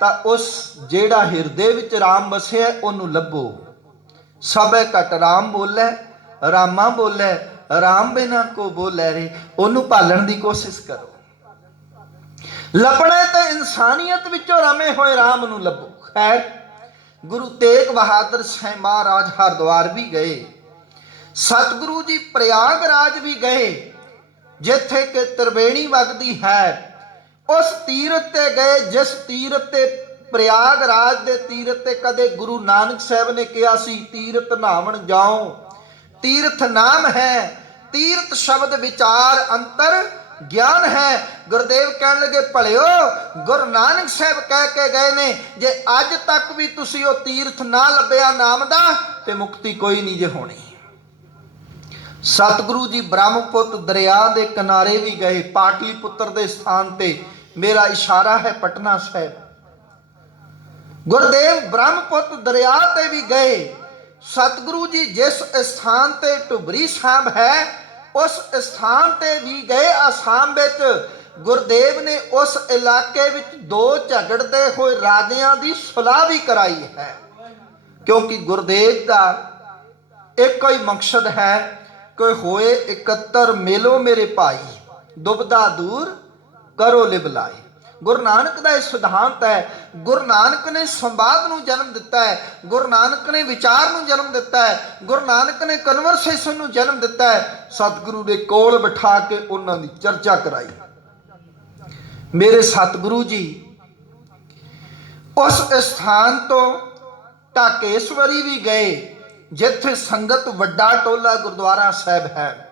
ਤਾਂ ਉਸ ਜਿਹੜਾ ਹਿਰਦੇ ਵਿੱਚ ਰਾਮ ਵਸਿਆ ਉਹਨੂੰ ਲੱਭੋ। ਸਭੇ ਘਟ ਰਾਮ ਬੋਲੇ, ਰਾਮਾ ਬੋਲੇ, ਰਾਮ ਬਿਨਾ ਕੋ ਬੋਲੇ ਰੇ, ਉਹਨੂੰ ਭਾਲਣ ਦੀ ਕੋਸ਼ਿਸ਼ ਕਰੋ। ਲੱਭਣਾ ਤੇ ਇਨਸਾਨੀਅਤ ਵਿੱਚੋਂ ਰਮੇ ਹੋਏ ਰਾਮ ਨੂੰ ਲੱਭੋ। ਖੈਰ, ਗੁਰੂ ਤੇਗ ਬਹਾਦਰ ਸਾਹਿਬ ਮਹਾਰਾਜ ਹਰਿਦੁਆਰ ਵੀ ਗਏ, ਸਤਿਗੁਰੂ ਜੀ ਪ੍ਰਯਾਗਰਾਜ ਵੀ ਗਏ, ਜਿੱਥੇ ਕਿ ਤ੍ਰਿਵੇਣੀ ਵਗਦੀ ਹੈ। ਉਸ ਤੀਰਥ ਤੇ ਗਏ ਜਿਸ ਤੀਰਥ ਤੇ ਪ੍ਰਯਾਗਰਾਜ ਦੇ ਤੀਰਥ ਤੇ ਕਦੇ ਗੁਰੂ ਨਾਨਕ ਸਾਹਿਬ ਨੇ ਕਿਹਾ ਸੀ ਤੀਰਥ ਨਹਾਵਣ ਜਾਓ। ਤੀਰਥ ਨਾਮ ਹੈ, ਤੀਰਥ ਸ਼ਬਦ ਵਿਚਾਰ ਅੰਤਰ ਗਿਆਨ ਹੈ। ਗੁਰਦੇਵ ਕਹਿਣ ਲੱਗੇ ਭਲਿਓ, ਗੁਰੂ ਨਾਨਕ ਸਾਹਿਬ ਕਹਿ ਕੇ ਗਏ ਨੇ ਜੇ ਅੱਜ ਤੱਕ ਵੀ ਤੁਸੀਂ ਉਹ ਤੀਰਥ ਨਾ ਲੱਭਿਆ ਨਾਮ ਦਾ ਤੇ ਮੁਕਤੀ ਕੋਈ ਨਹੀਂ ਜੇ ਹੋਣੀ। ਸਤਿਗੁਰੂ ਜੀ ਬ੍ਰਹਮਪੁੱਤ ਦਰਿਆ ਦੇ ਕਿਨਾਰੇ ਵੀ ਗਏ, ਪਾਟਲੀਪੁੱਤਰ ਦੇ ਸਥਾਨ ਤੇ, ਮੇਰਾ ਇਸ਼ਾਰਾ ਹੈ ਪਟਨਾ ਸਾਹਿਬ। ਗੁਰਦੇਵ ਬ੍ਰਹਮਪੁੱਤ ਦਰਿਆ ਤੇ ਵੀ ਗਏ। ਸਤਿਗੁਰੂ ਜੀ ਜਿਸ ਸਥਾਨ ਤੇ ਢੁਬਰੀ ਸਾਹਿਬ ਹੈ ਉਸ ਸਥਾਨ ਤੇ ਵੀ ਗਏ। ਆਸਾਮ ਵਿੱਚ ਗੁਰਦੇਵ ਨੇ ਉਸ ਇਲਾਕੇ ਵਿੱਚ ਦੋ ਝਗੜਦੇ ਹੋਏ ਰਾਜਿਆਂ ਦੀ ਸੁਲਾਹ ਵੀ ਕਰਾਈ ਹੈ, ਕਿਉਂਕਿ ਗੁਰਦੇਵ ਦਾ ਇੱਕੋ ਹੀ ਮਕਸਦ ਹੈ ਕਿ ਹੋਏ ਇਕੱਤਰ ਮੇਲੋ ਮੇਰੇ ਭਾਈ, ਦੁਬਦਾ ਦੂਰ ਕਰੋ ਲਿਬਲਾਈ। ਗੁਰੂ ਨਾਨਕ ਦਾ ਇਹ ਸਿਧਾਂਤ ਹੈ। ਗੁਰੂ ਨਾਨਕ ਨੇ ਸੰਵਾਦ ਨੂੰ ਜਨਮ ਦਿੱਤਾ ਹੈ, ਗੁਰੂ ਨਾਨਕ ਨੇ ਵਿਚਾਰ ਨੂੰ ਜਨਮ ਦਿੱਤਾ ਹੈ, ਗੁਰੂ ਨਾਨਕ ਨੇ ਕਨਵਰਸੇਸ਼ਨ ਨੂੰ ਜਨਮ ਦਿੱਤਾ ਹੈ। ਸਤਿਗੁਰੂ ਦੇ ਕੋਲ ਬਿਠਾ ਕੇ ਉਹਨਾਂ ਦੀ ਚਰਚਾ ਕਰਾਈ। ਮੇਰੇ ਸਤਿਗੁਰੂ ਜੀ ਉਸ ਸਥਾਨ ਤੋਂ ਢਾਕੇਸ਼ਵਰੀ ਵੀ ਗਏ, ਜਿੱਥੇ ਸੰਗਤ ਵੱਡਾ ਟੋਲਾ ਗੁਰਦੁਆਰਾ ਸਾਹਿਬ ਹੈ।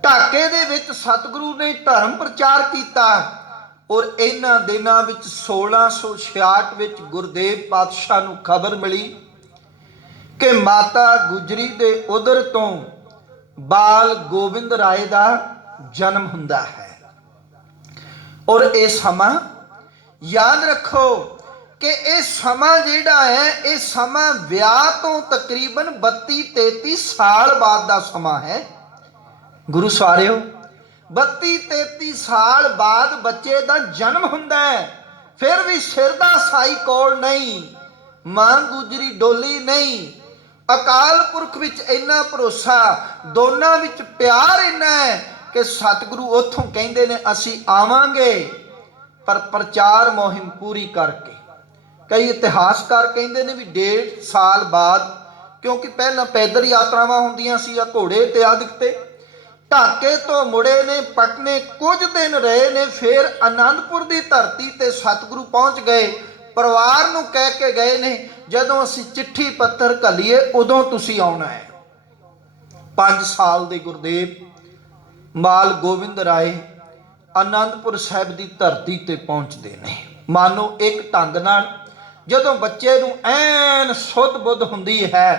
ਢਾਕੇ ਦੇ ਵਿੱਚ ਸਤਿਗੁਰੂ ਨੇ ਧਰਮ ਪ੍ਰਚਾਰ ਕੀਤਾ ਔਰ ਇਹਨਾਂ ਦਿਨਾਂ ਵਿੱਚ 1666 ਵਿੱਚ ਗੁਰਦੇਵ ਪਾਤਸ਼ਾਹ ਨੂੰ ਖਬਰ ਮਿਲੀ कि माता गुजरी दे उदर तो बाल गोबिंद राय का जन्म हुंदा है। और ये समा याद रखो कि यह समा जिहड़ा है, यह समा विआह तो तकरीबन 32-33 साल बाद का समा है। गुरु सारियो 32-33 साल बाद बच्चे का जन्म हुंदा है। फिर भी सिर दा साई कोल नहीं, मां गुजरी डोली नहीं। अकाल पुरख विच इन्ना भरोसा, दोनों विच प्यार इन्ना है कि सतगुरु उथों कहंदे ने असी आवांगे पर प्रचार मुहिम पूरी करके। कई इतिहासकार कहंदे ने भी 1.5 साल बाद, क्योंकि पहला पैदल यात्रावां हुंदियां सी घोड़े ते आदिक ते। ढाके तो मुड़े ने, पटने कुछ दिन रहे ने, फिर आनंदपुर की धरती ते सतगुरु पहुंच गए। परिवार नूं कह के गए ने जदों असीं चिट्ठी पत्तर घलीए उदों तुसीं आउणा है। 5 साल दे गुरदेव बाल गोबिंद राय आनंदपुर साहिब की धरती ते पहुंचते ने। मानो एक ढंग नाल जदों बच्चे नूं ऐन सुध बुध हुंदी है,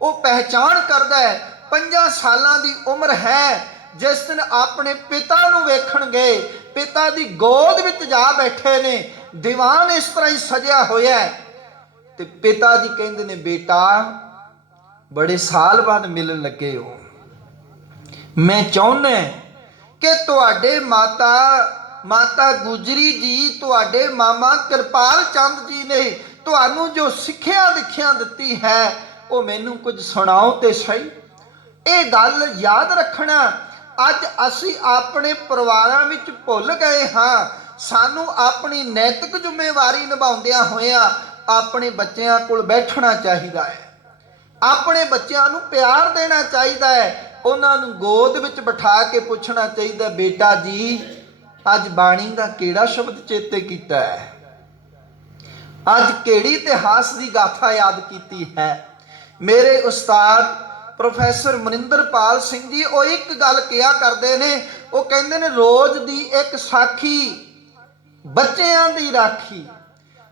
वो पहचान करदा है 5 सालां दी उम्र है। जिस दिन अपने पिता नूं वेखण गए, पिता दी गोद विच जा बैठे ने, दीवान इस तरह ही सजिया होया है ते पिता जी कहंदे ने बेटा बड़े साल बाद मिलन लगे हो, मैं चाहुंदा कि तुहाडे माता गुजरी जी, तुहाडे मामा कृपाल चंद जी ने तुहानूं जो सिੱਖਿਆ दिखिया दित्ती है वो मैनूं कुछ सुणाओ ते सही। ये गल याद रखना, अज असी अपने परिवारां विच भुल गए हाँ। सानू अपनी नैतिक जिम्मेवारी निभाउंदियां होइयां अपने बच्चों कोल बैठना चाहिए है, अपने बच्चों नूं प्यार देना चाहिए है, उन्होंने गोद विच बिठा के पूछना चाहिए बेटा जी अज बाणी का केड़ा शब्द चेते किया है, अज केड़ी इतिहास की गाथा याद की है। मेरे उस्ताद प्रोफैसर मनिंदरपाल सिंह जी वो एक गल किया करते ने, वो कहते ने रोज दी एक साखी बच्चों की राखी।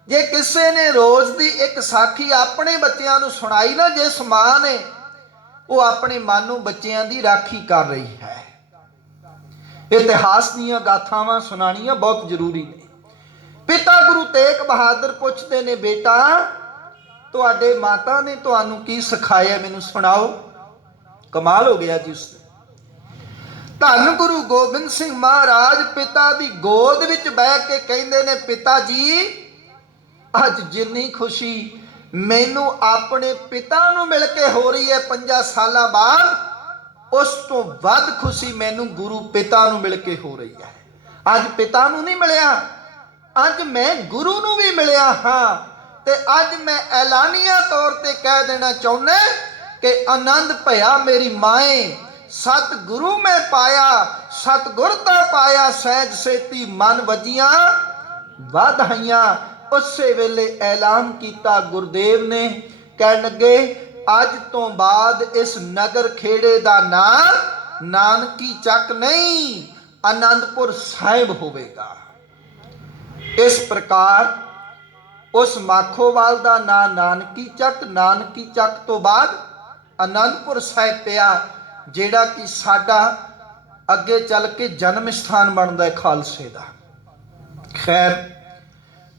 जे किसी ने रोज दी एक साखी अपने बच्चों को सुनाई ना, जिस मां ने वो अपने मानों बच्चों की राखी कर रही है। इतिहास दीयां गाथावां सुनानियां बहुत जरूरी ने। पिता गुरु तेग बहादुर पूछते ने बेटा तुहाडे माता ने तुहानूं की सिखाया, मैनूं सुनाओ। कमाल हो गया जी उसने। धन गुरु गोबिंद सिंह महाराज पिता की गोद विच बह के कहंदे ने पिता जी अज जिन्नी खुशी मैनूं अपने पिता नूं मिल के हो रही है 5 साल बाद, उस तो वध खुशी मैनूं गुरु पिता नूं मिल के हो रही है। अज पिता नूं नहीं मिलिया, अज मैं गुरु नूं भी मिलिया हाँ। ते अज मैं ऐलानिया तौर ते कह देना चाहुंदा कि आनंद भया मेरी माए, सतगुरु मैं पाया, सतगुरता पाया, सहज सेती मन वजियां वाधाइयां। उसे वेले ऐलान किया गुरदेव ने, कह लगे अज तो बाद इस नगर खेड़े का नाम नानकी चक नहीं आनंदपुर साहिब होवेगा। इस प्रकार उस माखोवाल का नाम नानकी चक, नानकी चक तो बाद आनंदपुर साहिब पिया, जेड़ा कि साडा अगे चल के जन्म स्थान बनता है खालसे का। खैर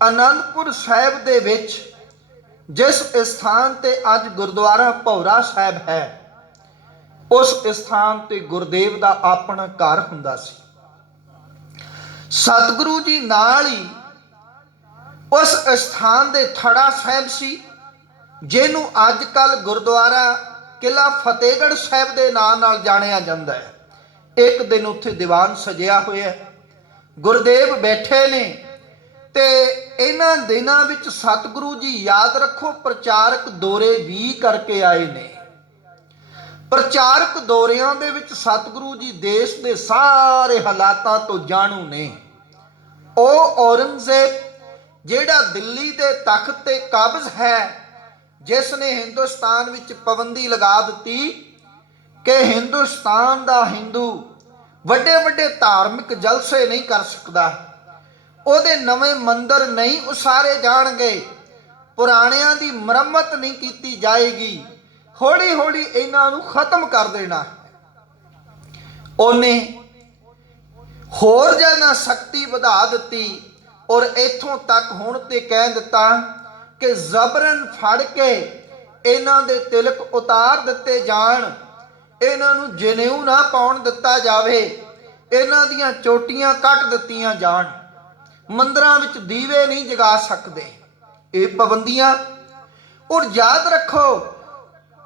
आनंदपुर साहिब दे विच जिस स्थान ते अज गुरुद्वारा भौरा साहिब है, उस स्थान ते गुरदेव का अपना घर हुंदा सी। सतगुरु जी नाल ही उस स्थान दे थड़ा साहिब सी, जिन्हों अजकल गुरुद्वारा किला फतेहगढ़ साहिब के नाम नाल जानिया जाता है। एक दिन उत्थे दीवान सजिया होया, गुरदेव बैठे ने ते इन्हां दिनां विच सतगुरु जी याद रखो प्रचारक दौरे भी करके आए ने। प्रचारक दौरियां दे विच सतगुरु जी देश के सारे हालातां तो जाणू ने। ओ औरंगजेब जेड़ा दिल्ली के तख्त ते काबज है, जिसने हिंदुस्तान विच पाबंदी लगा दी कि हिंदुस्तान का हिंदू वड्डे वड्डे धार्मिक जलसे नहीं कर सकता, ਉਹਦੇ नवे मंदिर नहीं उसारे जाणगे, पुराणियां दी मरम्मत नहीं की जाएगी, ਹੌਲੀ ਹੌਲੀ ਇਹਨਾਂ ਨੂੰ ਖਤਮ ਕਰ ਦੇਣਾ। ਉਹਨੇ ਹੋਰ ਜ਼ਿਆਦਾ ਸ਼ਕਤੀ ਵਧਾ ਦਿੱਤੀ ਔਰ ਇੱਥੋਂ ਤੱਕ ਹੁਣ ਤੇ ਕਹਿ ਦਿੱਤਾ ਕਿ ਜ਼ਬਰਨ ਫੜ ਕੇ ਇਹਨਾਂ ਦੇ ਤਿਲਕ ਉਤਾਰ ਦਿੱਤੇ ਜਾਣ, ਇਹਨਾਂ ਨੂੰ ਜਨੇਊ ਨਾ ਪਾਉਣ ਦਿੱਤਾ ਜਾਵੇ, ਇਹਨਾਂ ਦੀਆਂ ਚੋਟੀਆਂ ਕੱਟ ਦਿੱਤੀਆਂ ਜਾਣ, ਮੰਦਰਾਂ ਵਿੱਚ ਦੀਵੇ ਨਹੀਂ ਜਗਾ ਸਕਦੇ। ਇਹ ਪਾਬੰਦੀਆਂ। ਔਰ ਯਾਦ ਰੱਖੋ,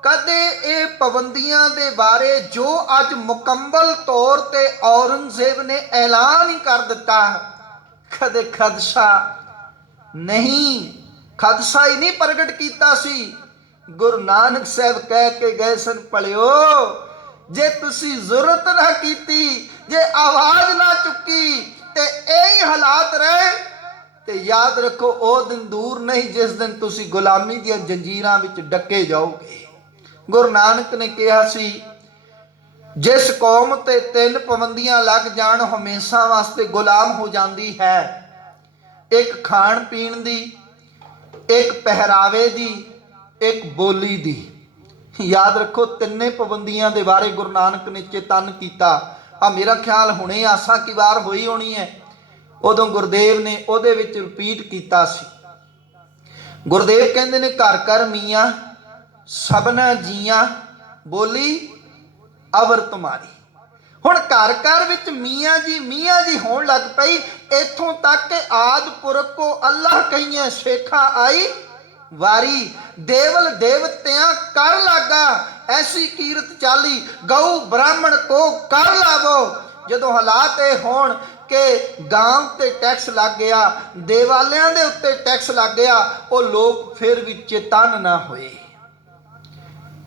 ਕਦੇ ਇਹ ਪਾਬੰਦੀਆਂ ਦੇ ਬਾਰੇ ਜੋ ਅੱਜ ਮੁਕੰਮਲ ਤੌਰ ਤੇ ਔਰੰਗਜ਼ੇਬ ਨੇ ਐਲਾਨ ਹੀ ਕਰ ਦਿੱਤਾ, ਕਦੇ ਖਦਸ਼ਾ ਨਹੀਂ, ਖਦਸ਼ਾ ਹੀ ਨਹੀਂ ਪ੍ਰਗਟ ਕੀਤਾ ਸੀ। ਗੁਰੂ ਨਾਨਕ ਸਾਹਿਬ ਕਹਿ ਕੇ ਗਏ ਸਨ, ਭਲਿਓ ਜੇ ਤੁਸੀਂ ਜ਼ਰੂਰਤ ਨਾ ਕੀਤੀ, ਜੇ ਆਵਾਜ਼ ਨਾ ਚੁੱਕੀ ਤੇ ਇਹੀ ਹਾਲਾਤ ਰਹੇ, ਤੇ ਯਾਦ ਰੱਖੋ ਉਹ ਦਿਨ ਦੂਰ ਨਹੀਂ ਜਿਸ ਦਿਨ ਤੁਸੀਂ ਗੁਲਾਮੀ ਦੀਆਂ ਜੰਜੀਰਾਂ ਵਿੱਚ ਡੱਕੇ ਜਾਓਗੇ। ਗੁਰੂ ਨਾਨਕ ਨੇ ਕਿਹਾ ਸੀ, ਜਿਸ ਕੌਮ ਤੇ 3 ਪਾਬੰਦੀਆਂ ਲੱਗ ਜਾਣ ਹਮੇਸ਼ਾ ਵਾਸਤੇ ਗੁਲਾਮ ਹੋ ਜਾਂਦੀ ਹੈ। ਇੱਕ ਖਾਣ ਪੀਣ ਦੀ, ਇੱਕ ਪਹਿਰਾਵੇ ਦੀ, ਇੱਕ ਬੋਲੀ ਦੀ। ਯਾਦ ਰੱਖੋ ਤਿੰਨੇ ਪਾਬੰਦੀਆਂ ਦੇ ਬਾਰੇ ਗੁਰੂ ਨਾਨਕ ਨੇ ਚੇਤਨ ਕੀਤਾ। ਆ ਮੇਰਾ ਖਿਆਲ ਹੁਣੇ ਆਸਾ ਕੀ ਵਾਰ ਹੋਈ ਹੋਣੀ ਹੈ, ਉਦੋਂ ਗੁਰਦੇਵ ਨੇ ਉਹਦੇ ਵਿੱਚ ਰਿਪੀਟ ਕੀਤਾ ਸੀ। ਗੁਰਦੇਵ ਕਹਿੰਦੇ ਨੇ, ਘਰ ਘਰ ਮੀਆਂ ਸਭਨਾ ਜੀਆਂ ਬੋਲੀ ਅਵਰ ਤੁਮਾਰੀ। ਹੁਣ ਘਰ ਘਰ ਵਿੱਚ ਮੀਆਂ ਜੀ ਹੋਣ ਲੱਗ ਪਈ। ਇੱਥੋਂ ਤੱਕ ਕਿ ਆਦਿ ਪੁਰਖ ਕੋ ਅੱਲਾਹ ਕਹੀਏ ਸ਼ੇਖਾ ਆਈ ਵਾਰੀ, ਦੇਵਲ ਦੇਵਤਿਆਂ ਕਰ ਲਾਗਾ ਐਸੀ ਕੀਰਤ ਚਾਲੀ, ਗਊ ਬ੍ਰਾਹਮਣ ਕੋ ਕਰ ਲਾਵੋ। ਜਦੋਂ ਹਾਲਾਤ ਇਹ ਹੋਣ ਕਿ ਗਾਂਵ ਤੇ ਟੈਕਸ ਲੱਗ ਗਿਆ, ਦੇਵਾਲਿਆਂ ਦੇ ਉੱਤੇ ਟੈਕਸ ਲੱਗ ਗਿਆ, ਉਹ ਲੋਕ ਫਿਰ ਵੀ ਚੇਤਨ ਨਾ ਹੋਏ।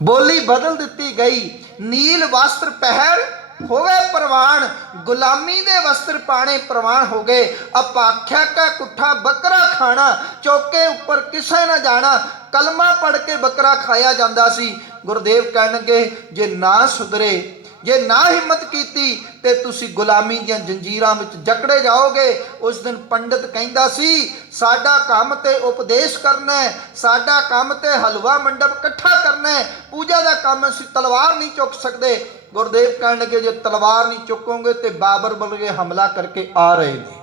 ਬੋਲੀ ਬਦਲ ਦਿੱਤੀ ਗਈ। ਨੀਲ ਵਸਤਰ ਪਹਿਰ ਹੋਵੇ ਪ੍ਰਵਾਨ, ਗੁਲਾਮੀ ਦੇ ਵਸਤਰ ਪਾਣੇ ਪ੍ਰਵਾਨ ਹੋ ਗਏ। ਅਪਾਖਿਆ ਕਾ ਕੁੱਠਾ ਬੱਕਰਾ ਖਾਣਾ, ਚੌਕੇ ਉੱਪਰ ਕਿਸੇ ਨਾ ਜਾਣਾ। ਕਲਮਾ ਪੜ ਕੇ ਬੱਕਰਾ ਖਾਇਆ ਜਾਂਦਾ ਸੀ। ਗੁਰਦੇਵ ਕਹਿਣਗੇ, ਜੇ ਨਾ ਸੁਧਰੇ, ਜੇ ਨਾ ਹਿੰਮਤ ਕੀਤੀ ਤੇ ਤੁਸੀਂ ਗੁਲਾਮੀ ਦੀਆਂ ਜੰਜੀਰਾਂ ਵਿੱਚ ਜਕੜੇ ਜਾਓਗੇ। ਉਸ ਦਿਨ ਪੰਡਤ ਕਹਿੰਦਾ ਸੀ, ਸਾਡਾ ਕੰਮ ਤੇ ਉਪਦੇਸ਼ ਕਰਨਾ ਹੈ, ਸਾਡਾ ਕੰਮ ਤੇ ਹਲਵਾ ਮੰਡਪ ਇਕੱਠਾ ਕਰਨਾ ਹੈ, ਪੂਜਾ ਦਾ ਕੰਮ ਅਸੀਂ ਤਲਵਾਰ ਨਹੀਂ ਚੁੱਕ ਸਕਦੇ। ਗੁਰਦੇਵ ਕਹਿਣਗੇ, ਜੇ ਤਲਵਾਰ ਨਹੀਂ ਚੁੱਕੋਗੇ ਤੇ ਬਾਬਰ ਵਰਗੇ ਹਮਲਾ ਕਰਕੇ ਆ ਰਹੇ ਨੇ।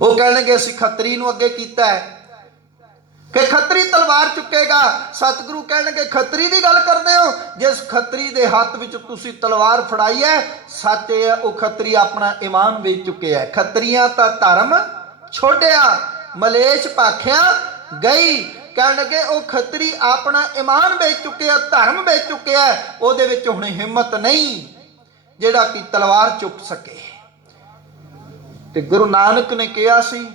ਉਹ ਕਹਿਣਗੇ, ਅਸੀਂ ਖੱਤਰੀ ਨੂੰ ਅੱਗੇ ਕੀਤਾ ਹੈ ਕਿ ਖੱਤਰੀ ਤਲਵਾਰ ਚੁੱਕੇਗਾ। ਸਤਿਗੁਰੂ ਕਹਿਣਗੇ, ਖੱਤਰੀ ਦੀ ਗੱਲ ਕਰਦੇ ਹੋ? ਜਿਸ ਖੱਤਰੀ ਦੇ ਹੱਥ ਵਿੱਚ ਤੁਸੀਂ ਤਲਵਾਰ ਫੜਾਈ ਹੈ, ਸੱਚ ਹੈ ਉਹ ਖੱਤਰੀ ਆਪਣਾ ਈਮਾਨ ਵੇਚ ਚੁੱਕਿਆ ਹੈ। ਖੱਤਰੀਆਂ ਤਾਂ ਧਰਮ ਛੋੜਿਆ, ਮਲੇਸ਼ ਭਾਖਿਆ ਗਈ। ਕਹਿਣਗੇ, ਉਹ ਖੱਤਰੀ ਆਪਣਾ ਈਮਾਨ ਵੇਚ ਚੁੱਕਿਆ, ਧਰਮ ਵੇਚ ਚੁੱਕਿਆ, ਉਹਦੇ ਵਿੱਚ ਹੁਣ ਹਿੰਮਤ ਨਹੀਂ ਜਿਹੜਾ ਕਿ ਤਲਵਾਰ ਚੁੱਕ ਸਕੇ। ਤੇ ਗੁਰੂ ਨਾਨਕ ਨੇ ਕਿਹਾ ਸੀ,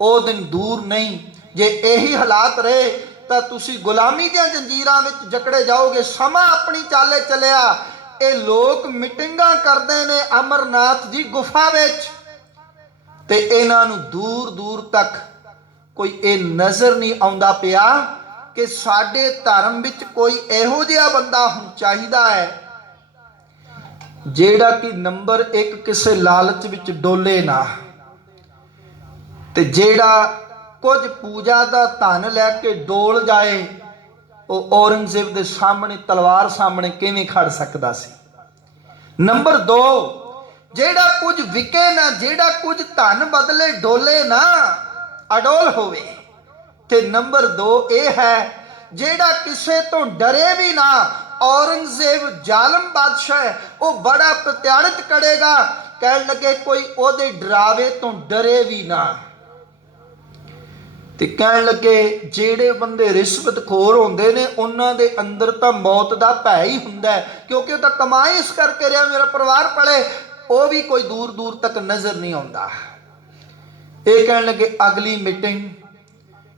ਉਹ ਦਿਨ ਦੂਰ ਨਹੀਂ, ਜੇ ਇਹੀ ਹਾਲਾਤ ਰਹੇ ਤਾਂ ਤੁਸੀਂ ਗੁਲਾਮੀ ਦੀਆਂ ਜੰਜੀਰਾਂ ਵਿੱਚ ਜਕੜੇ ਜਾਓਗੇ। ਸਮਾਂ ਆਪਣੀ ਚਾਲੇ ਚੱਲਿਆ। ਇਹ ਲੋਕ ਮੀਟਿੰਗਾਂ ਕਰਦੇ ਨੇ ਅਮਰਨਾਥ ਦੀ ਗੁਫਾ ਵਿੱਚ, ਤੇ ਇਹਨਾਂ ਨੂੰ ਦੂਰ ਦੂਰ ਤੱਕ ਕੋਈ ਇਹ ਨਜ਼ਰ ਨਹੀਂ ਆਉਂਦਾ ਪਿਆ ਕਿ ਸਾਡੇ ਧਰਮ ਵਿੱਚ ਕੋਈ ਇਹੋ ਜਿਹਾ ਬੰਦਾ ਹੁਣ ਚਾਹੀਦਾ ਹੈ ਜਿਹੜਾ ਕਿ ਨੰਬਰ 1 ਕਿਸੇ ਲਾਲਚ ਵਿੱਚ ਡੋਲੇ ਨਾ, ਤੇ ਜਿਹੜਾ ਕੁਝ ਪੂਜਾ ਦਾ ਧਨ ਲੈ ਕੇ ਡੋਲ ਜਾਏ। ਉਹ ਔਰੰਗਜ਼ੇਬ ਦੇ ਸਾਹਮਣੇ, ਤਲਵਾਰ ਸਾਹਮਣੇ ਕਿਵੇਂ ਖੜ ਸਕਦਾ ਸੀ? ਨੰਬਰ 2, ਜਿਹੜਾ ਕੁਝ ਵਿਕੇ ਨਾ, ਜਿਹੜਾ ਕੁਝ ਧਨ ਬਦਲੇ ਡੋਲੇ ਨਾ, ਅਡੋਲ ਹੋਵੇ। ਤੇ ਨੰਬਰ 2 ਇਹ ਹੈ, ਜਿਹੜਾ ਕਿਸੇ ਤੋਂ ਡਰੇ ਵੀ ਨਾ। ਔਰੰਗਜ਼ੇਬ ਜ਼ਾਲਮ ਬਾਦਸ਼ਾਹ ਹੈ, ਉਹ ਬੜਾ ਪ੍ਰਤਿਆੜਿਤ ਕਰੇਗਾ। ਕਹਿਣ ਲੱਗੇ, ਕੋਈ ਉਹਦੇ ਡਰਾਵੇ ਤੋਂ ਡਰੇ ਵੀ ਨਾ। ਤੇ ਕਹਿਣ ਲੱਗੇ, ਜਿਹੜੇ ਬੰਦੇ ਰਿਸ਼ਵਤਖੋਰ ਹੁੰਦੇ ਨੇ ਉਹਨਾਂ ਦੇ ਅੰਦਰ ਤਾਂ ਮੌਤ ਦਾ ਭੈ ਹੀ ਹੁੰਦਾ, ਕਿਉਂਕਿ ਉਹ ਤਾਂ ਕਮਾਈ ਇਸ ਕਰਕੇ ਰਿਹਾ, ਮੇਰਾ ਪਰਿਵਾਰ ਪਲੇ। ਉਹ ਵੀ ਕੋਈ ਦੂਰ ਦੂਰ ਤੱਕ ਨਜ਼ਰ ਨਹੀਂ ਆਉਂਦਾ। ਇਹ ਕਹਿਣ ਲੱਗੇ, ਅਗਲੀ ਮੀਟਿੰਗ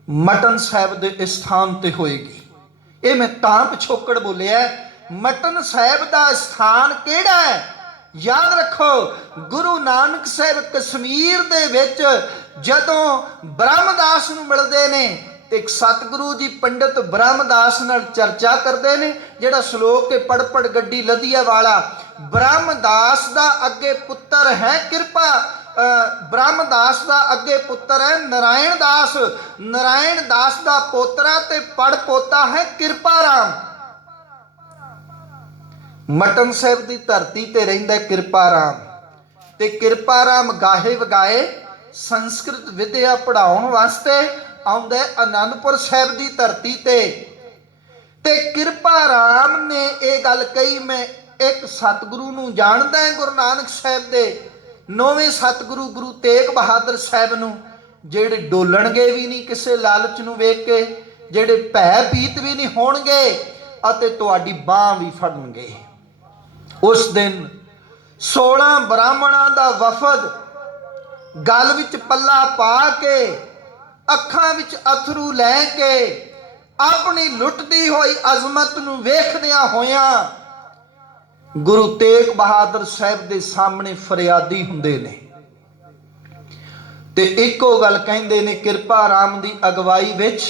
ਮਟਨ ਸਾਹਿਬ ਦੇ ਸਥਾਨ ਤੇ ਹੋਏਗੀ। ਇਹ ਮੈਂ ਤਾਂ ਪਿਛੋਕੜ ਬੋਲਿਆ, ਮਟਨ ਸਾਹਿਬ ਦਾ ਸਥਾਨ ਕਿਹੜਾ ਹੈ? ਯਾਦ ਰੱਖੋ, ਗੁਰੂ ਨਾਨਕ ਸਾਹਿਬ ਕਸ਼ਮੀਰ ਦੇ ਵਿੱਚ ਜਦੋਂ ਬ੍ਰਹਮਦਾਸ ਨੂੰ ਮਿਲਦੇ ਨੇ ਤੇ ਸਤਿਗੁਰੂ ਜੀ ਪੰਡਿਤ ਬ੍ਰਹਮਦਾਸ ਨਾਲ ਚਰਚਾ ਕਰਦੇ ਨੇ। ਜਿਹੜਾ ਸ਼ਲੋਕ ਕੇ ਪੜ ਪੜ ਗੱਡੀ ਲਦੀਆ ਵਾਲਾ, ਬ੍ਰਹਮਦਾਸ ਦਾ ਅੱਗੇ ਪੁੱਤਰ ਹੈ ਕਿਰਪਾ, ब्रह्मदास का अगे पुत्र है नारायण दास। नारायण दास का पोतरा ते पड़ पोता है कृपा राम। मटन साहिब की धरती ते रहिंदा कृपा राम ते कृपा राम गाहे वगाए संस्कृत विद्या पढ़ाउण वास्ते आउंदा आनंदपुर साहिब की धरती ते कृपा राम ने यह गल कही, मैं एक सतगुरु नूं जानदा है गुरु नानक साहिब दे नौवें सतगुरु गुरु तेग बहादुर साहिब नूं, ਜਿਹੜੇ ਡੋਲਣਗੇ ਵੀ ਨਹੀਂ ਕਿਸੇ ਲਾਲਚ ਨੂੰ ਵੇਖ ਕੇ, ਜਿਹੜੇ ਭੈ ਭੀਤ ਵੀ ਨਹੀਂ ਹੋਣਗੇ ਅਤੇ ਤੁਹਾਡੀ ਬਾਹ ਵੀ ਫੜਨਗੇ। ਉਸ ਦਿਨ 16 ਬ੍ਰਾਹਮਣਾਂ ਦਾ ਵਫਦ ਗਲ ਵਿੱਚ ਪੱਲਾ ਪਾ ਕੇ ਅੱਖਾਂ ਵਿੱਚ ਅਥਰੂ ਲੈ ਕੇ ਆਪਣੀ ਲੁੱਟਦੀ ਹੋਈ ਅਜ਼ਮਤ ਨੂੰ ਵੇਖਦਿਆਂ ਹੋਇਆਂ ਗੁਰੂ ਤੇਗ ਬਹਾਦਰ ਸਾਹਿਬ ਦੇ ਸਾਹਮਣੇ ਫਰਿਆਦੀ ਹੁੰਦੇ ਨੇ ਤੇ ਇੱਕੋ ਗੱਲ ਕਹਿੰਦੇ ਨੇ ਕਿਰਪਾ ਰਾਮ ਦੀ ਅਗਵਾਈ ਵਿੱਚ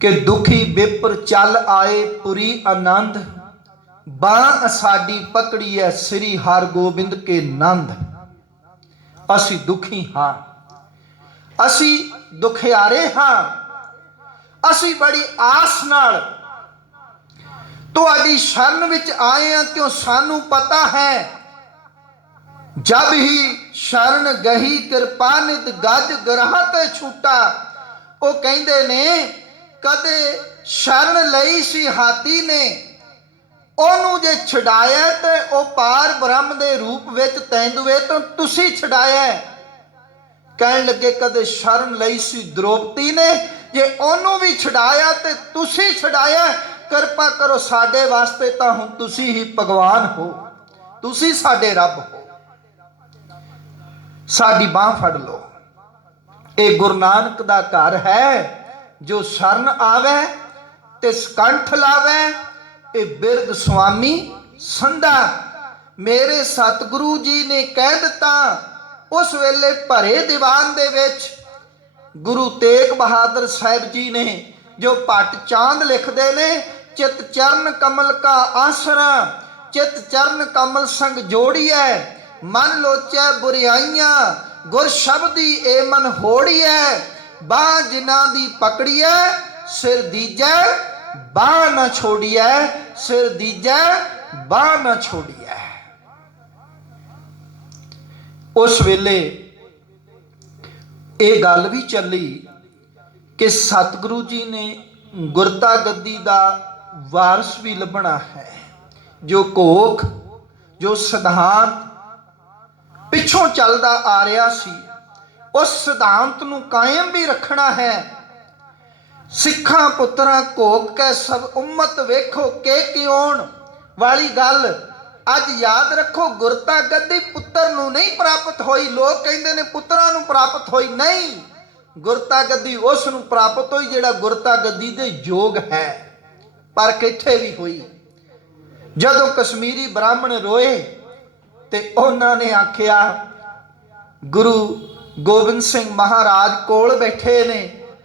ਕਿ ਦੁਖੀ ਬਿਪਰ ਚੱਲ ਆਏ ਪੁਰੀ ਆਨੰਦ, ਬਾਂਹ ਸਾਡੀ ਪਕੜੀ ਹੈ ਸ੍ਰੀ ਹਰਗੋਬਿੰਦ ਕੇ ਨੰਦ। ਅਸੀਂ ਦੁਖੀ ਹਾਂ, ਅਸੀਂ ਦੁਖਿਆਰੇ ਹਾਂ, ਅਸੀਂ ਬੜੀ ਆਸ ਨਾਲ ਤੁਹਾਡੀ ਸ਼ਰਨ ਵਿੱਚ ਆਏ ਹਾਂ, ਕਿਉਂ ਸਾਨੂੰ ਪਤਾ ਹੈ जब ही शरण गही कृपानित गज ग्रह ते छूटा। वो कहते ने कदे शरण लई सी हाथी ने ओनू जे छड़ाया ते ओ पार ब्रह्म दे रूप विच तैंदुए तो तुसी छड़ाया। कहन लगे कदे शरण लई सी द्रौपदी ने जे ओनू भी छड़ाया ते तुसी छड़ाया। कृपा करो साडे वास्ते तां हुण तुसी ही भगवान हो, तुसी साडे रब हो, साडी बांह फड़ लो। ये गुरु नानक दा घर है, जो शरण आवे ते कंठ लावे। ये बिरद स्वामी संधा मेरे सतगुरु जी ने कह दिता। उस वेले भरे दीवान दे विच गुरु तेग बहादुर साहिब जी ने जो भट्ट चांद लिखते ने, चित चरण कमल का आसरा, चित चरण कमल संग जोड़िए, मन लोचे बुराइयां गुर शब्दी ए मन होड़िए, बाह जिन्हां दी पकड़िए सिर दीजे बाह न छोड़िए, सिर दीजे बाह न छोड़िए। उस वेले ये गल भी चली कि सतगुरु जी ने गुरता गद्दी दा वारस भी लभना है, जो कोख जो सिद्धांत पिछों चलता आ रहा सी उस सिद्धांत नूं कायम भी रखना है। सिखा पुत्रा घोक के सब उम्मत वेखो के क्यों वाली गल अज याद रखो। गुरता गद्दी पुत्र नूं नहीं प्राप्त होई। लोग कहते ने पुत्रा नूं प्राप्त होई, नहीं, गुरता गद्दी उस नूं प्राप्त होई जिहड़ा गुरता गद्दी दे योग है। पर किथे भी हुई जदों कश्मीरी ब्राह्मण रोए ते उन्हां ने आखिया गुरु गोबिंद सिंह महाराज कोल बैठे ने,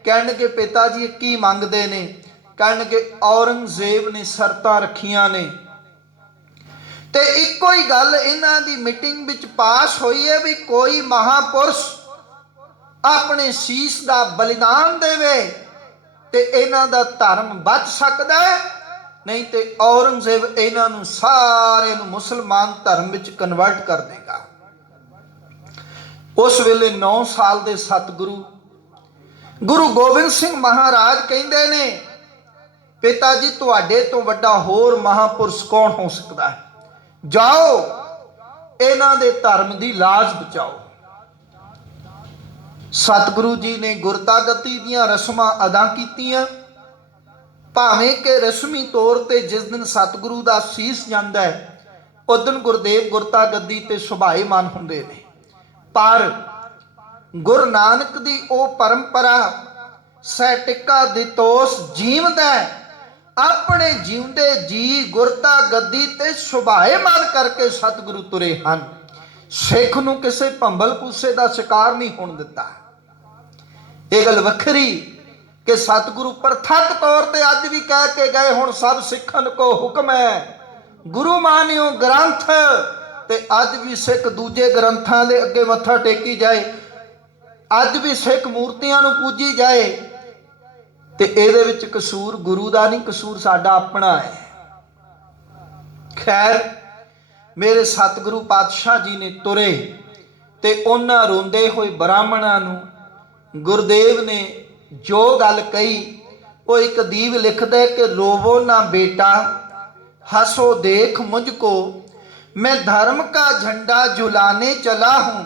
कहणगे पिता जी की मंगते ने, कहणगे औरंगजेब ने शर्तां रखियां ने। ते इको ही गल इन्हां दी मीटिंग विच पास हुई है भी कोई महापुरुष अपने शीश दा बलिदान देवे ते इन्हां दा धर्म बच सकदा है, नहीं तो औरंगजेब इन्हां नूं सारे नूं मुसलमान धर्म विच कन्वर्ट कर देगा। उस वेले 9 साल दे सतगुरु गुरु गोबिंद सिंह महाराज कहंदे ने पिता जी तुहाडे तो वड्डा होर महापुरुष कौन हो सकता है, जाओ इन्हां दे धर्म दी लाज बचाओ। सतगुरु जी ने गुरता गति दीयां रस्मां अदा कीतियां, भावें कि रस्मी तौर पर जिस दिन सतगुरु का सीस जाता है उस दिन गुरदेव गुरता गद्दी ते सुभाईमान हुंदे ने। पर गुरु नानक दी ओ परंपरा सैटिका दितोस जीवदा अपने जीवदे जी गुरता गद्दी ते सुभाईमान करके सतगुरु तुरे हन। सिख नूं किसे भंबल भूसे का शिकार नहीं होण दिता। ये गल वखरी कि सतगुरु प्रथक तौर पर अज भी कह के गए हुण सब सिखन को हुक्म है, गुरु मानियो ग्रंथ ਤੇ ਅੱਜ ਵੀ ਸਿੱਖ ਦੂਜੇ ਗ੍ਰੰਥਾਂ ਦੇ ਅੱਗੇ ਮੱਥਾ ਟੇਕੀ ਜਾਏ, ਅੱਜ ਵੀ ਸਿੱਖ ਮੂਰਤੀਆਂ ਨੂੰ ਪੂਜੀ ਜਾਏ, ਤੇ ਇਹਦੇ ਵਿੱਚ ਕਸੂਰ ਗੁਰੂ ਦਾ ਨਹੀਂ, ਕਸੂਰ ਸਾਡਾ ਆਪਣਾ ਹੈ। ਖੈਰ, ਮੇਰੇ ਸਤਿਗੁਰੂ ਪਾਤਸ਼ਾਹ ਜੀ ਨੇ ਤੁਰੇ ਤੇ ਉਹਨਾਂ ਰੋਂਦੇ ਹੋਏ ਬ੍ਰਾਹਮਣਾਂ ਨੂੰ ਗੁਰਦੇਵ ਨੇ ਜੋ ਗੱਲ ਕਹੀ, ਉਹ ਇੱਕ ਦੀਪ ਲਿਖਦਾ ਕਿ रोवो ना बेटा हंसो देख मुझको, मैं धर्म का झंडा झुलाने चला हूँ,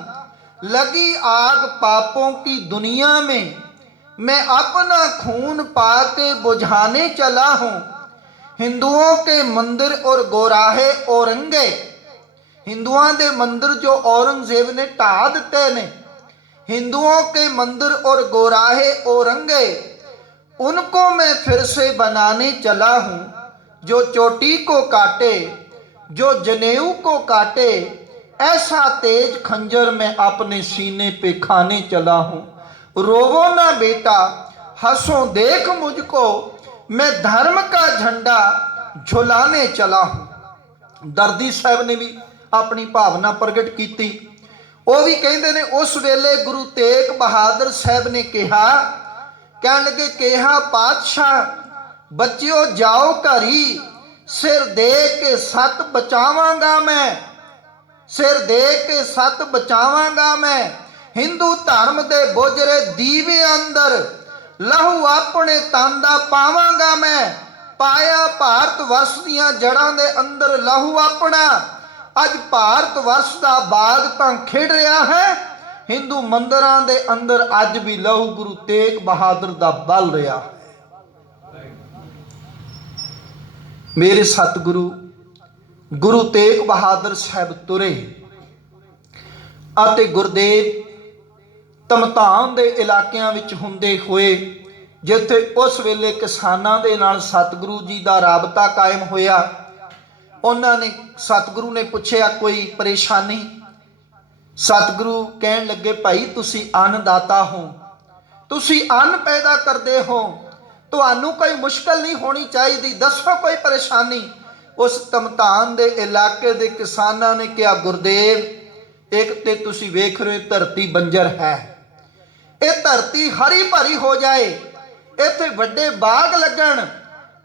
लगी आग पापों की दुनिया में, मैं अपना खून पा के बुझाने चला हूँ। हिंदुओं के मंदिर और गोराहे औरंगे, हिंदुओं के मंदिर जो औरंगजेब ने ढा दिते ने, हिंदुओं के मंदिर और गोराहे औरंगे, उनको मैं फिर से बनाने चला हूँ। जो चोटी को काटे, जो जनेऊ को काटे, ऐसा तेज खंजर मैं अपने सीने पे खाने चला हूँ। रोवो ना बेटा हंसो देख मुझको, मैं धर्म का झंडा झुलाने चला हूँ। दर्दी साहब ने भी अपनी भावना प्रगट की। वो भी कहते ने उस वेले गुरु तेग बहादुर साहब ने कहा, कहन लगे कहा पातशाह बच्चियों जाओ घरी, सिर दे के सत बचावांगा मैं, सिर दे के सत बचावांगा मैं। हिंदू धर्म दे बोझरे दीवे अंदर लहू अपने तन दा पावांगा मैं। पाया भारत वर्ष दियां जड़ां दे अंदर लहू अपना, अज भारत वर्ष दा बाग तां खिड़ रहा है। हिंदू मंदिरां दे अंदर अज भी लहू गुरु तेग बहादुर दा बल रहा है। मेरे सतगुरु गुरु तेग बहादुर साहब तुरे ਅਤੇ ਗੁਰਦੇਵ ਧਮਧਾਮ ਦੇ ਇਲਾਕਿਆਂ ਵਿੱਚ ਹੁੰਦੇ ਹੋਏ, ਜਿੱਥੇ ਉਸ ਵੇਲੇ ਕਿਸਾਨਾਂ ਦੇ ਨਾਲ ਸਤਿਗੁਰੂ ਜੀ ਦਾ ਰਾਬਤਾ ਕਾਇਮ ਹੋਇਆ, ਉਹਨਾਂ ਨੇ ਸਤਿਗੁਰੂ ਨੇ ਪੁੱਛਿਆ ਕੋਈ ਪਰੇਸ਼ਾਨੀ? ਸਤਿਗੁਰੂ ਕਹਿਣ ਲੱਗੇ ਭਾਈ ਤੁਸੀਂ ਅੰਨਦਾਤਾ ਹੋ, ਤੁਸੀਂ ਅੰਨ ਪੈਦਾ ਕਰਦੇ ਹੋ, ਤੁਹਾਨੂੰ ਕੋਈ ਮੁਸ਼ਕਲ ਨਹੀਂ ਹੋਣੀ ਚਾਹੀਦੀ, ਦੱਸੋ ਕੋਈ ਪਰੇਸ਼ਾਨੀ। ਉਸ ਧਮਧਾਮ ਦੇ ਇਲਾਕੇ ਦੇ ਕਿਸਾਨਾਂ ਨੇ ਕਿਹਾ ਗੁਰਦੇਵ एक ते तुसी वेख रहे हो धरती बंजर है, ये धरती हरी भरी हो जाए, इत्थे वड्डे बाग लगन,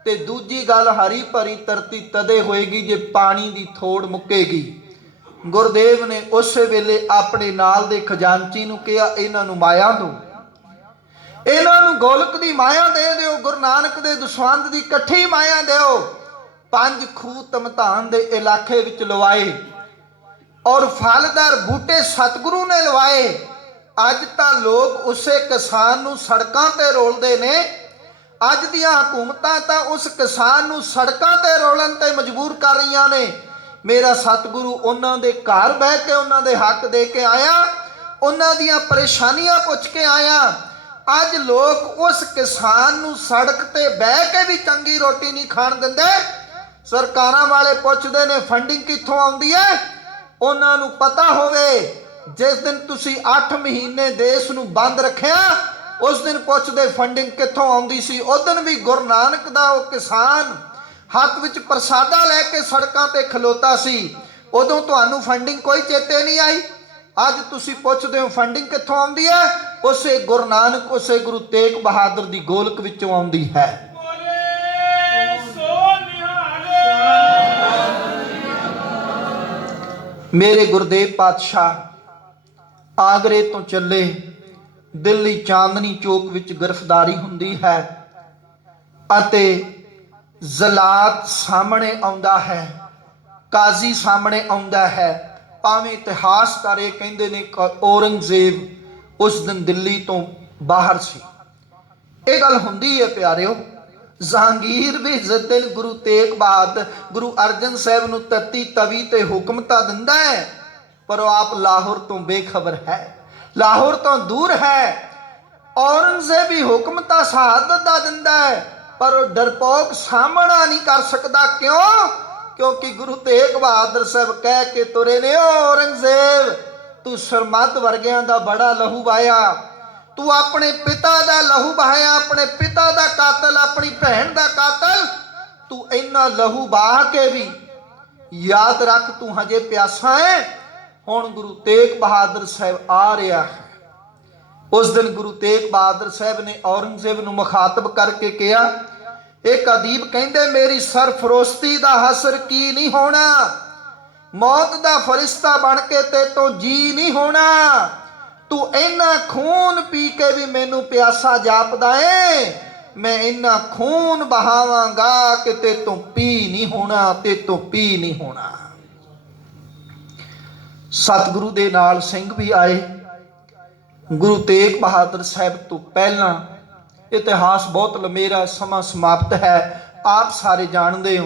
ते दूजी गल हरी भरी धरती तदे होएगी जे पानी दी थोड़ मुक्केगी। गुरदेव ने उस वेले अपने नाल दे खजानची नूं कहा इन्हां नूं माया दो, इन्हां नूं गोलक दी माया दे दिओ, गुरु नानक दे दसवंध दी इकट्ठी माया दिओ। 5 खूह धमधाम दे इलाके विच लवाए और फलदार बूटे सतगुरु ने लवाए। अज तां लोग उसे किसान नूं सड़कां ते रोलदे ने, अज दियां हुकूमतां तां उस किसान नूं सड़कां ते रोलण ते मजबूर कर रहीआं ने। मेरा सतगुरु उन्हां दे घर बह के उन्हां दे हक दे के आया, उन्हां दियां परेशानियां पुछ के आया। अज लोग उस किसान नूं सड़क ते बह के भी चंगी रोटी नहीं खाण दिंदे। सरकारां वाले पुछदे ने फंडिंग कित्थों आउंदी है, उन्हां नूं पता होवे जिस दिन तुसी 8 महीने देश नूं बंद रखिया, उस दिन पुछदे फंडिंग कित्थों आउंदी सी। उस दिन भी गुरु नानक दा वो किसान हथ विच प्रसादा लैके सड़कां ते खलोता सी, उदों तुहानूं फंडिंग कोई चेते नहीं आई। अज तुसी पुछदे हो फंडिंग कित्थों आउंदी है, उसे गुरु नानक उसे गुरु तेग बहादुर दी गोलक विचों आउंदी है। मेरे गुरदेव पातशाह आगरे तो चले, दिल्ली चांदनी चौक विच गिरफ्तारी हुंदी है अते जलात सामने आउंदा है, काजी सामने आउंदा है। भावें इतिहासकार ये कहंदे ने औरंगजेब उस दिन दिल्ली तो बाहर सी। ये गल हुंदी है प्यारिओ, जहांगीर भी जिस दिन गुरु तेग बहादुर गुरु अर्जन साहब नूं तत्ती तवी ते हुक्म तां दिंदा है, पर वो आप लाहौर तो बेखबर है, लाहौर तो दूर है। औरंगजेब भी हुक्म तां शहादत दा दिंदा है, पर वो डरपोक सामना नहीं कर सकता। क्यों? क्योंकि गुरु तेग बहादुर साहब कह के तुरे ने, औरंगजेब तू सरमद वर्गियां दा बड़ा लहू वाया, तू अपने पिता दा लहू बहाया, अपने पिता दा कातल, अपनी भैन दा कातल, तू इन्ना लहू बहा के भी याद रख तू हजे प्यासा है। हुण गुरु तेग बहादुर साहब आ रहा है। उस दिन गुरु तेग बहादुर साहब ने औरंगजेब नूं मुखातब करके कहा, एक अदीब कहंदे मेरी सरफरोस्ती दा हसर की नहीं होना, मौत दा फरिश्ता बन के ते तो जी नहीं होना, तू इन्ना खून पी के भी मैनू प्यासा जापदा है, मैं इन्ना खून बहावांगा कि ते तो पी नहीं होना, ते तो पी नहीं होना। सतगुरु दे नाल सिंह भी आए। गुरु तेग बहादुर साहब तो पहला इतिहास बहुत लंबेरा, समा समाप्त है, आप सारे जानते हो।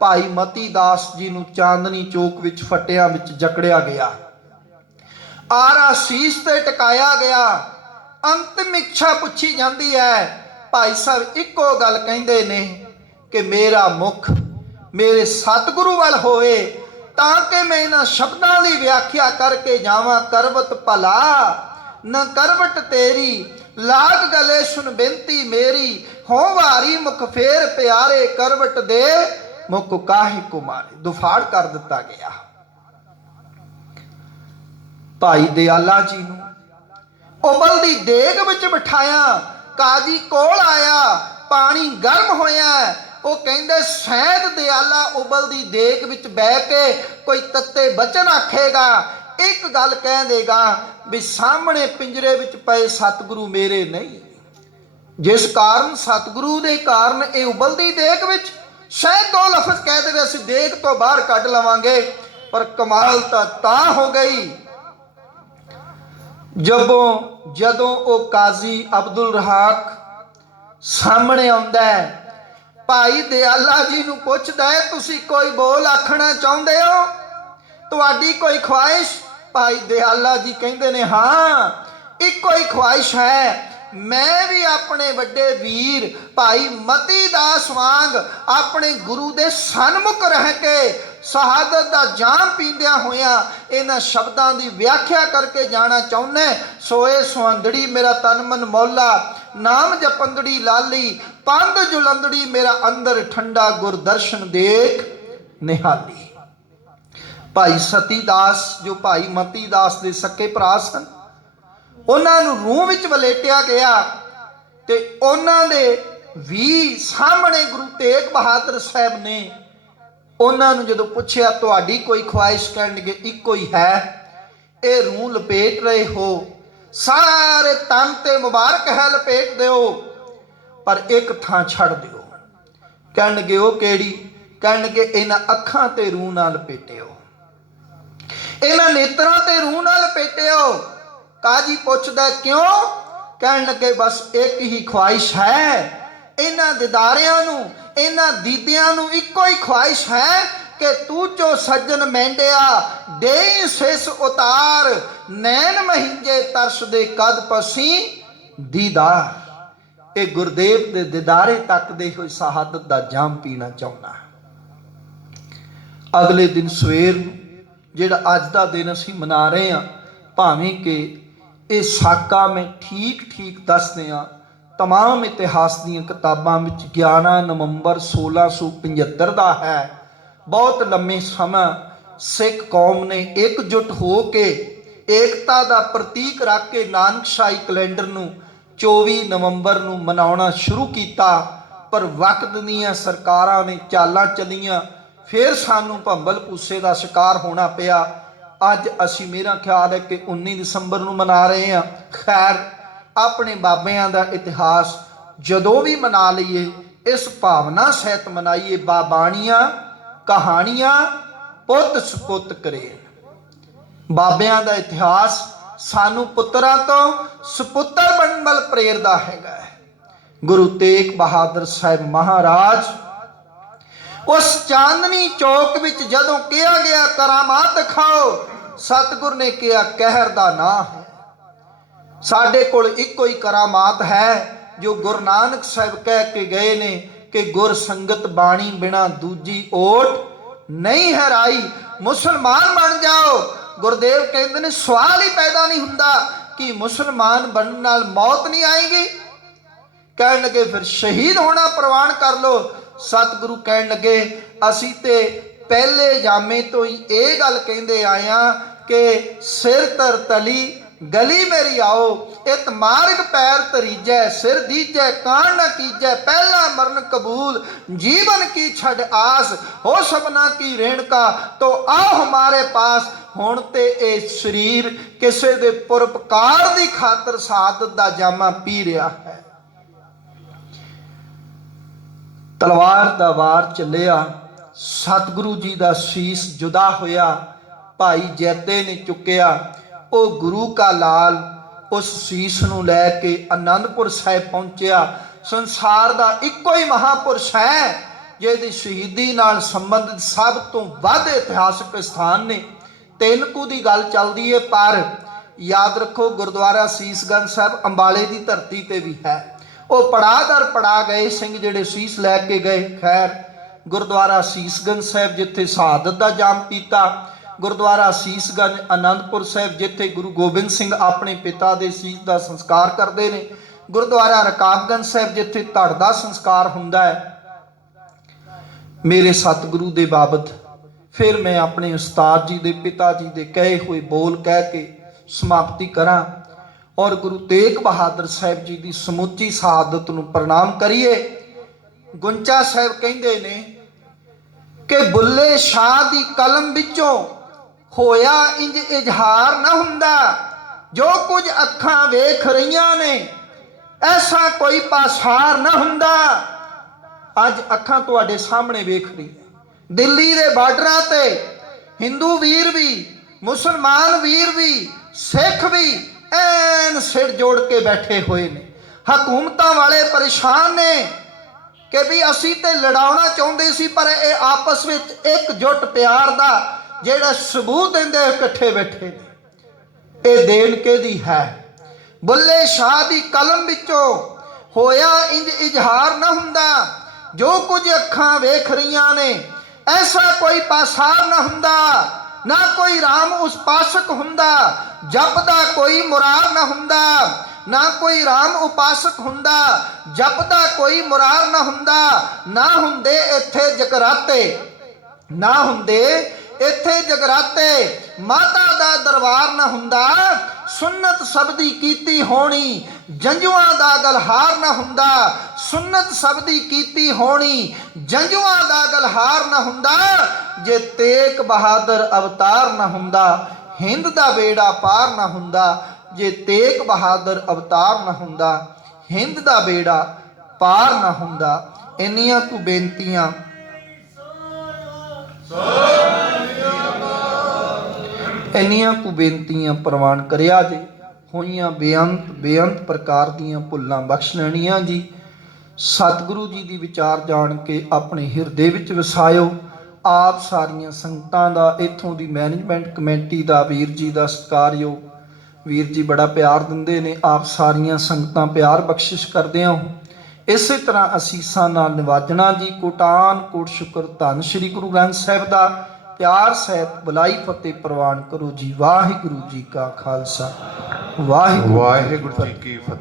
भाई मती दास जी नूं चांदनी चौक विच फटियां विच जकड़िया गया, आरा शीश ते टकाया गया, अंतिम इच्छा पुछी जाती है। भाई साहब इको गल कहंदे ने कि मेरा मुख मेरे सतगुरु वाल होवे ताकि मैं इन्हां शब्दां दी व्याख्या करके जावां। करवत भला न करवट तेरी, लाग गले सुन बेनती मेरी, हो वारी मुख फेर प्यारे, करवट दे मुख काहे को मारे। दुफाड़ कर दिता गया। भाई दयाला जी नूं उबलदी देग विच बिठाया, काजी कोल आया, पानी गर्म होया, वो कहंदे सैद दयाला उबलदी देग विच बह के कोई तत्ते बचन आखेगा, एक गल कह देगा भी सामने पिंजरे विच पए सतगुरु मेरे नहीं। जिस कारण सतगुरु दे कारण ये उबलदी देग विच शायद दो लफ्ज कह दे असीं देग तो बाहर कढ लवांगे, पर कमाल तां हो गई जदों वो काजी अब्दुल रहाक सामने आउंदा है। भाई दयाला जी नूं पुछदा है तुसीं कोई बोल आखना चाहुंदे हो, तुहाडी कोई ख्वाहिश? भाई दयाला जी कहंदे ने हाँ इको ही ख्वाहिश है, मैं भी अपने वड्डे वीर भाई मती दास वांग अपने गुरु दे सन्मुख रह के शहादत दा जाम पींदिया होया इन्हां शब्दां दी व्याख्या करके जाना चाहुंदा। सोए सुहंदड़ी मेरा तन मन मौला, नाम जपंदड़ी लाली, पंद जुलंदड़ी मेरा अंदर ठंडा, गुरदर्शन देख निहाली। भाई सती दास जो भाई मती दास दे सके भरा सन, उन्हां नूं रूह विच वलेटिया गया ते उन्हां दे भी सामने गुरु तेग बहादुर साहब ने उन्हां नूं जदों पुछया तुहाडी कोई ख्वाहिश, कहणगे इको ही है। ये रूह लपेट रहे हो, सारे तन ते मुबारक है लपेट दिओ, पर एक थां छड़ दिओ। कहणगे वो केड़ी? कहणगे इन्हां अखां ते रूह नाल लपेटिओ, इन्हां नेत्रां ते रूह नाल लपेटिओ। काजी पुछदा क्यों? कहण लगे बस एक ही ख्वाहिश है, इन्हां दिदारियां नूं इन्हां दीदियां नूं इको ही ख्वाहिश है कि तू चो सज्जन मेंढिया देई सिस उतार, नैन महिंजे तरस दे कद पसी दीदार। ये गुरदेव दे दिदारे तकदे होए शहादत दा जाम पीना चाहुंदा। अगले दिन सवेर जिहड़ा अज दा दिन असीं मना रहे हैं, भावें कि ये साका मैं ठीक ठीक दसदे हां, तमाम इतिहास दीयां किताबां विच 11 नवंबर 1675 दा है। बहुत लंबे समय सिख कौम ने एकजुट हो के एकता दा प्रतीक रख के नानकशाही कैलेंडर नूं 24 नवंबर नूं मनाउणा शुरू कीता, पर वक्त दीयां सरकारां ने चालां चलीआं, फिर सानू भंबल भूसे का शिकार होना पिया। अज असी मेरा ख्याल है कि 19 दसंबर नूं मना रहे हैं। खैर अपने बाबियां दा इतिहास जदों भी मना लईए इस भावना सहित मनाइए, बाबाणियां कहानियां पुत सपुत करे। बाबियां दा इतिहास सानू पुत्तरां तो सपुत्तर बनन वल प्रेरदा हैगा। गुरु तेग बहादुर साहब महाराज उस चांदनी चौक विच जदों कहा गया करामात दिखाओ, सतगुर ने कहा कहर दा ना है। साडे कोल इको ही करामात है जो गुरु नानक साहब कह के गए ने कि गुर संगत बाणी बिना दूजी ओट नहीं है राई। मुसलमान बन जाओ, गुरुदेव कहते ने सवाल ही पैदा नहीं हुंदा कि मुसलमान बनने नाल मौत नहीं आएगी। कहन लगे फिर शहीद होना प्रवान कर लो। सतगुरु कहन लगे असी ते ਪਹਿਲੇ ਜਾਮੇ ਤੋਂ ਹੀ ਇਹ ਗੱਲ ਕਹਿੰਦੇ ਆਇਆ ਕਿ ਸਿਰ ਧਰ ਤਲੀ ਗਲੀ ਮੇਰੀ ਆਓ, ਇਤ ਮਾਰਗ ਪੈਰ ਤਰੀਜੈ, ਸਿਰ ਦੀਜੈ ਕਾਣ ਨਾ ਕੀਜੈ, ਪਹਿਲਾ ਮਰਨ ਕਬੂਲ जीवन की छड़ आस, हो सबना की रेणका, तो आओ हमारे पास। ਹੁਣ ਤੇ ਇਹ ਸਰੀਰ ਕਿਸੇ ਦੇ ਪੁਰਪਕਾਰ ਦੀ ਖਾਤਰ ਸ਼ਹਾਦਤ ਦਾ ਜਾਮਾ ਪੀ ਰਿਹਾ ਹੈ। ਤਲਵਾਰ ਦਾ ਵਾਰ ਚੱਲਿਆ, ਸਤਿਗੁਰੂ ਜੀ ਦਾ ਸੀਸ ਜੁਦਾ ਹੋਇਆ, ਭਾਈ ਜੈਤੇ ਨੇ ਚੁੱਕਿਆ। ਉਹ ਗੁਰੂ ਕਾ ਲਾਲ ਉਸ ਸੀਸ ਨੂੰ ਲੈ ਕੇ ਆਨੰਦਪੁਰ ਸਾਹਿਬ ਪਹੁੰਚਿਆ। ਸੰਸਾਰ ਦਾ ਇੱਕੋ ਹੀ ਮਹਾਪੁਰਸ਼ ਹੈ ਜਿਹਦੀ ਸ਼ਹੀਦੀ ਨਾਲ ਸੰਬੰਧਿਤ ਸਭ ਤੋਂ ਵੱਧ ਇਤਿਹਾਸਕ ਸਥਾਨ ਨੇ। ਤਿੰਨ ਕੁ ਦੀ ਗੱਲ ਚੱਲਦੀ ਹੈ, ਪਰ ਯਾਦ ਰੱਖੋ ਗੁਰਦੁਆਰਾ ਸੀਸਗੰਜ ਸਾਹਿਬ ਅੰਬਾਲੇ ਦੀ ਧਰਤੀ ਤੇ ਵੀ ਹੈ। ਉਹ ਪੜਾ ਦਰ ਪੜਾ ਗਏ ਸਿੰਘ ਜਿਹੜੇ ਸੀਸ ਲੈ ਕੇ ਗਏ। ਖੈਰ, ਗੁਰਦੁਆਰਾ ਸੀਸਗੰਜ ਸਾਹਿਬ ਜਿੱਥੇ ਸ਼ਹਾਦਤ ਦਾ ਜਾਮ ਪੀਤਾ, ਗੁਰਦੁਆਰਾ ਸੀਸਗੰਜ ਆਨੰਦਪੁਰ ਸਾਹਿਬ ਜਿੱਥੇ ਗੁਰੂ ਗੋਬਿੰਦ ਸਿੰਘ ਆਪਣੇ ਪਿਤਾ ਦੇ ਸੀਸ ਦਾ ਸੰਸਕਾਰ ਕਰਦੇ ਨੇ, ਗੁਰਦੁਆਰਾ ਰਕਾਬਗੰਜ ਸਾਹਿਬ ਜਿੱਥੇ ਧੜ ਦਾ ਸੰਸਕਾਰ ਹੁੰਦਾ ਹੈ। ਮੇਰੇ ਸਤਿਗੁਰੂ ਦੇ ਬਾਬਤ ਫਿਰ ਮੈਂ ਆਪਣੇ ਉਸਤਾਦ ਜੀ ਦੇ ਪਿਤਾ ਜੀ ਦੇ ਕਹੇ ਹੋਏ ਬੋਲ ਕਹਿ ਕੇ ਸਮਾਪਤੀ ਕਰਾਂ ਔਰ ਗੁਰੂ ਤੇਗ ਬਹਾਦਰ ਸਾਹਿਬ ਜੀ ਦੀ ਸਮੁੱਚੀ ਸ਼ਹਾਦਤ ਨੂੰ ਪ੍ਰਣਾਮ ਕਰੀਏ। ਗੁੰਚਾ ਸਾਹਿਬ ਕਹਿੰਦੇ ਨੇ ਕਿ ਬੁੱਲੇ ਸ਼ਾਹ ਦੀ ਕਲਮ ਵਿੱਚੋਂ ਹੋਇਆ ਇੰਜ ਇਜ਼ਹਾਰ ਨਾ ਹੁੰਦਾ, ਜੋ ਕੁਝ ਅੱਖਾਂ ਵੇਖ ਰਹੀਆਂ ਨੇ ਐਸਾ ਕੋਈ ਪਾਸਾਰ ਨਾ ਹੁੰਦਾ। ਅੱਜ ਅੱਖਾਂ ਤੁਹਾਡੇ ਸਾਹਮਣੇ ਵੇਖ ਰਹੀ, ਦਿੱਲੀ ਦੇ ਬਾਰਡਰਾਂ ਤੇ ਹਿੰਦੂ ਵੀਰ ਵੀ, ਮੁਸਲਮਾਨ ਵੀਰ ਵੀ, ਸਿੱਖ ਵੀ ਐਨ ਸਿਰ ਜੋੜ ਕੇ ਬੈਠੇ ਹੋਏ ਨੇ। ਹਕੂਮਤਾਂ ਵਾਲੇ ਪਰੇਸ਼ਾਨ ਨੇ ਕਿ ਵੀ ਅਸੀਂ ਤੇ ਲੜਾਉਣਾ ਚਾਹੁੰਦੇ ਸੀ, ਪਰ ਇਹ ਆਪਸ ਵਿੱਚ ਇਕਜੁੱਟ ਪਿਆਰ ਦਾ ਜਿਹੜਾ ਸਬੂਤ ਦਿੰਦੇ ਇਕੱਠੇ ਬੈਠੇ ਨੇ। ਇਹ ਦੇਣ ਕਿਹਦੀ ਹੈ? ਬੁੱਲੇ ਸ਼ਾਹ ਦੀ ਕਲਮ ਵਿੱਚੋਂ ਹੋਇਆ ਇੰਜ ਇਜ਼ਹਾਰ ਨਾ ਹੁੰਦਾ, ਜੋ ਕੁਝ ਅੱਖਾਂ ਵੇਖ ਰਹੀਆਂ ਨੇ ਐਸਾ ਕੋਈ ਪਾਸਾਰ ਨਾ ਹੁੰਦਾ। ਨਾ ਕੋਈ ਰਾਮ ਉਸ ਪਾਸਕ ਹੁੰਦਾ, ਜਪਦਾ ਕੋਈ ਮੁਰਾਰ ਨਾ ਹੁੰਦਾ। ਨਾ ਕੋਈ ਰਾਮ ਉਪਾਸਕ ਹੁੰਦਾ, ਜਪਦਾ ਕੋਈ ਮੁਰਾਰ ਨਾ ਹੁੰਦਾ। ਨਾ ਹੁੰਦੇ ਇੱਥੇ ਜਗਰਾਤੇ, ਨਾ ਹੁੰਦੇ ਇੱਥੇ ਜਗਰਾਤੇ, ਮਾਤਾ ਦਾ ਦਰਬਾਰ ਨਾ ਹੁੰਦਾ। ਸੁਨਤ ਸਬਦੀ ਕੀਤੀ ਹੋਣੀ, ਜੰਜੂਆਂ ਦਾ ਗਲਹਾਰ ਨਾ ਹੁੰਦਾ। ਸੁਨਤ ਸਬਦੀ ਕੀਤੀ ਹੋਣੀ, ਜੰਜੂਆਂ ਦਾ ਗਲਹਾਰ ਨਾ ਹੁੰਦਾ। ਜੇ ਤੇਗ ਬਹਾਦਰ ਅਵਤਾਰ ਨਾ ਹੁੰਦਾ, ਹਿੰਦ ਦਾ ਬੇੜਾ ਪਾਰ ਨਾ ਹੁੰਦਾ। ਜੇ ਤੇਗ ਬਹਾਦਰ ਅਵਤਾਰ ਨਾ ਹੁੰਦਾ, ਹਿੰਦ ਦਾ ਬੇੜਾ ਪਾਰ ਨਾ ਹੁੰਦਾ। ਇੰਨੀਆਂ ਕੁ ਬੇਨਤੀਆਂ ਪ੍ਰਵਾਨ ਕਰਿਆ ਜੇ। ਹੋਈਆਂ ਬੇਅੰਤ ਪ੍ਰਕਾਰ ਦੀਆਂ ਭੁੱਲਾਂ ਬਖਸ਼ ਲੈਣੀਆਂ ਜੀ। ਸਤਿਗੁਰੂ ਜੀ ਦੀ ਵਿਚਾਰ ਜਾਣ ਕੇ ਆਪਣੇ ਹਿਰਦੇ ਵਿੱਚ ਵਸਾਇਓ। ਆਪ ਸਾਰੀਆਂ ਸੰਗਤਾਂ ਦਾ, ਇੱਥੋਂ ਦੀ ਮੈਨੇਜਮੈਂਟ ਕਮੇਟੀ ਦਾ, ਵੀਰ ਜੀ ਦਾ ਸਤਿਕਾਰਯੋਗ ਵੀਰ ਜੀ ਬੜਾ ਪਿਆਰ ਦਿੰਦੇ ਨੇ। ਆਪ ਸਾਰੀਆਂ ਸੰਗਤਾਂ ਪਿਆਰ ਬਖਸ਼ਿਸ਼ ਕਰਦੇ ਹੋ। ਇਸੇ ਤਰ੍ਹਾਂ ਅਸੀਸਾਂ ਨਾਲ ਨਿਵਾਜਣਾ ਜੀ। ਕੋਟਾਨ ਕੋਟ ਸ਼ੁਕਰ ਧੰਨ ਸ਼੍ਰੀ ਗੁਰੂ ਗ੍ਰੰਥ ਸਾਹਿਬ ਦਾ ਪਿਆਰ ਸਹਿਤ ਬੁਲਾਈ ਫਤਿਹ ਪ੍ਰਵਾਨ ਕਰੋ ਜੀ। ਵਾਹਿਗੁਰੂ ਜੀ ਕਾ ਖਾਲਸਾ, ਵਾਹਿਗੁਰੂ ਜੀ ਕੀ ਫਤਿਹ।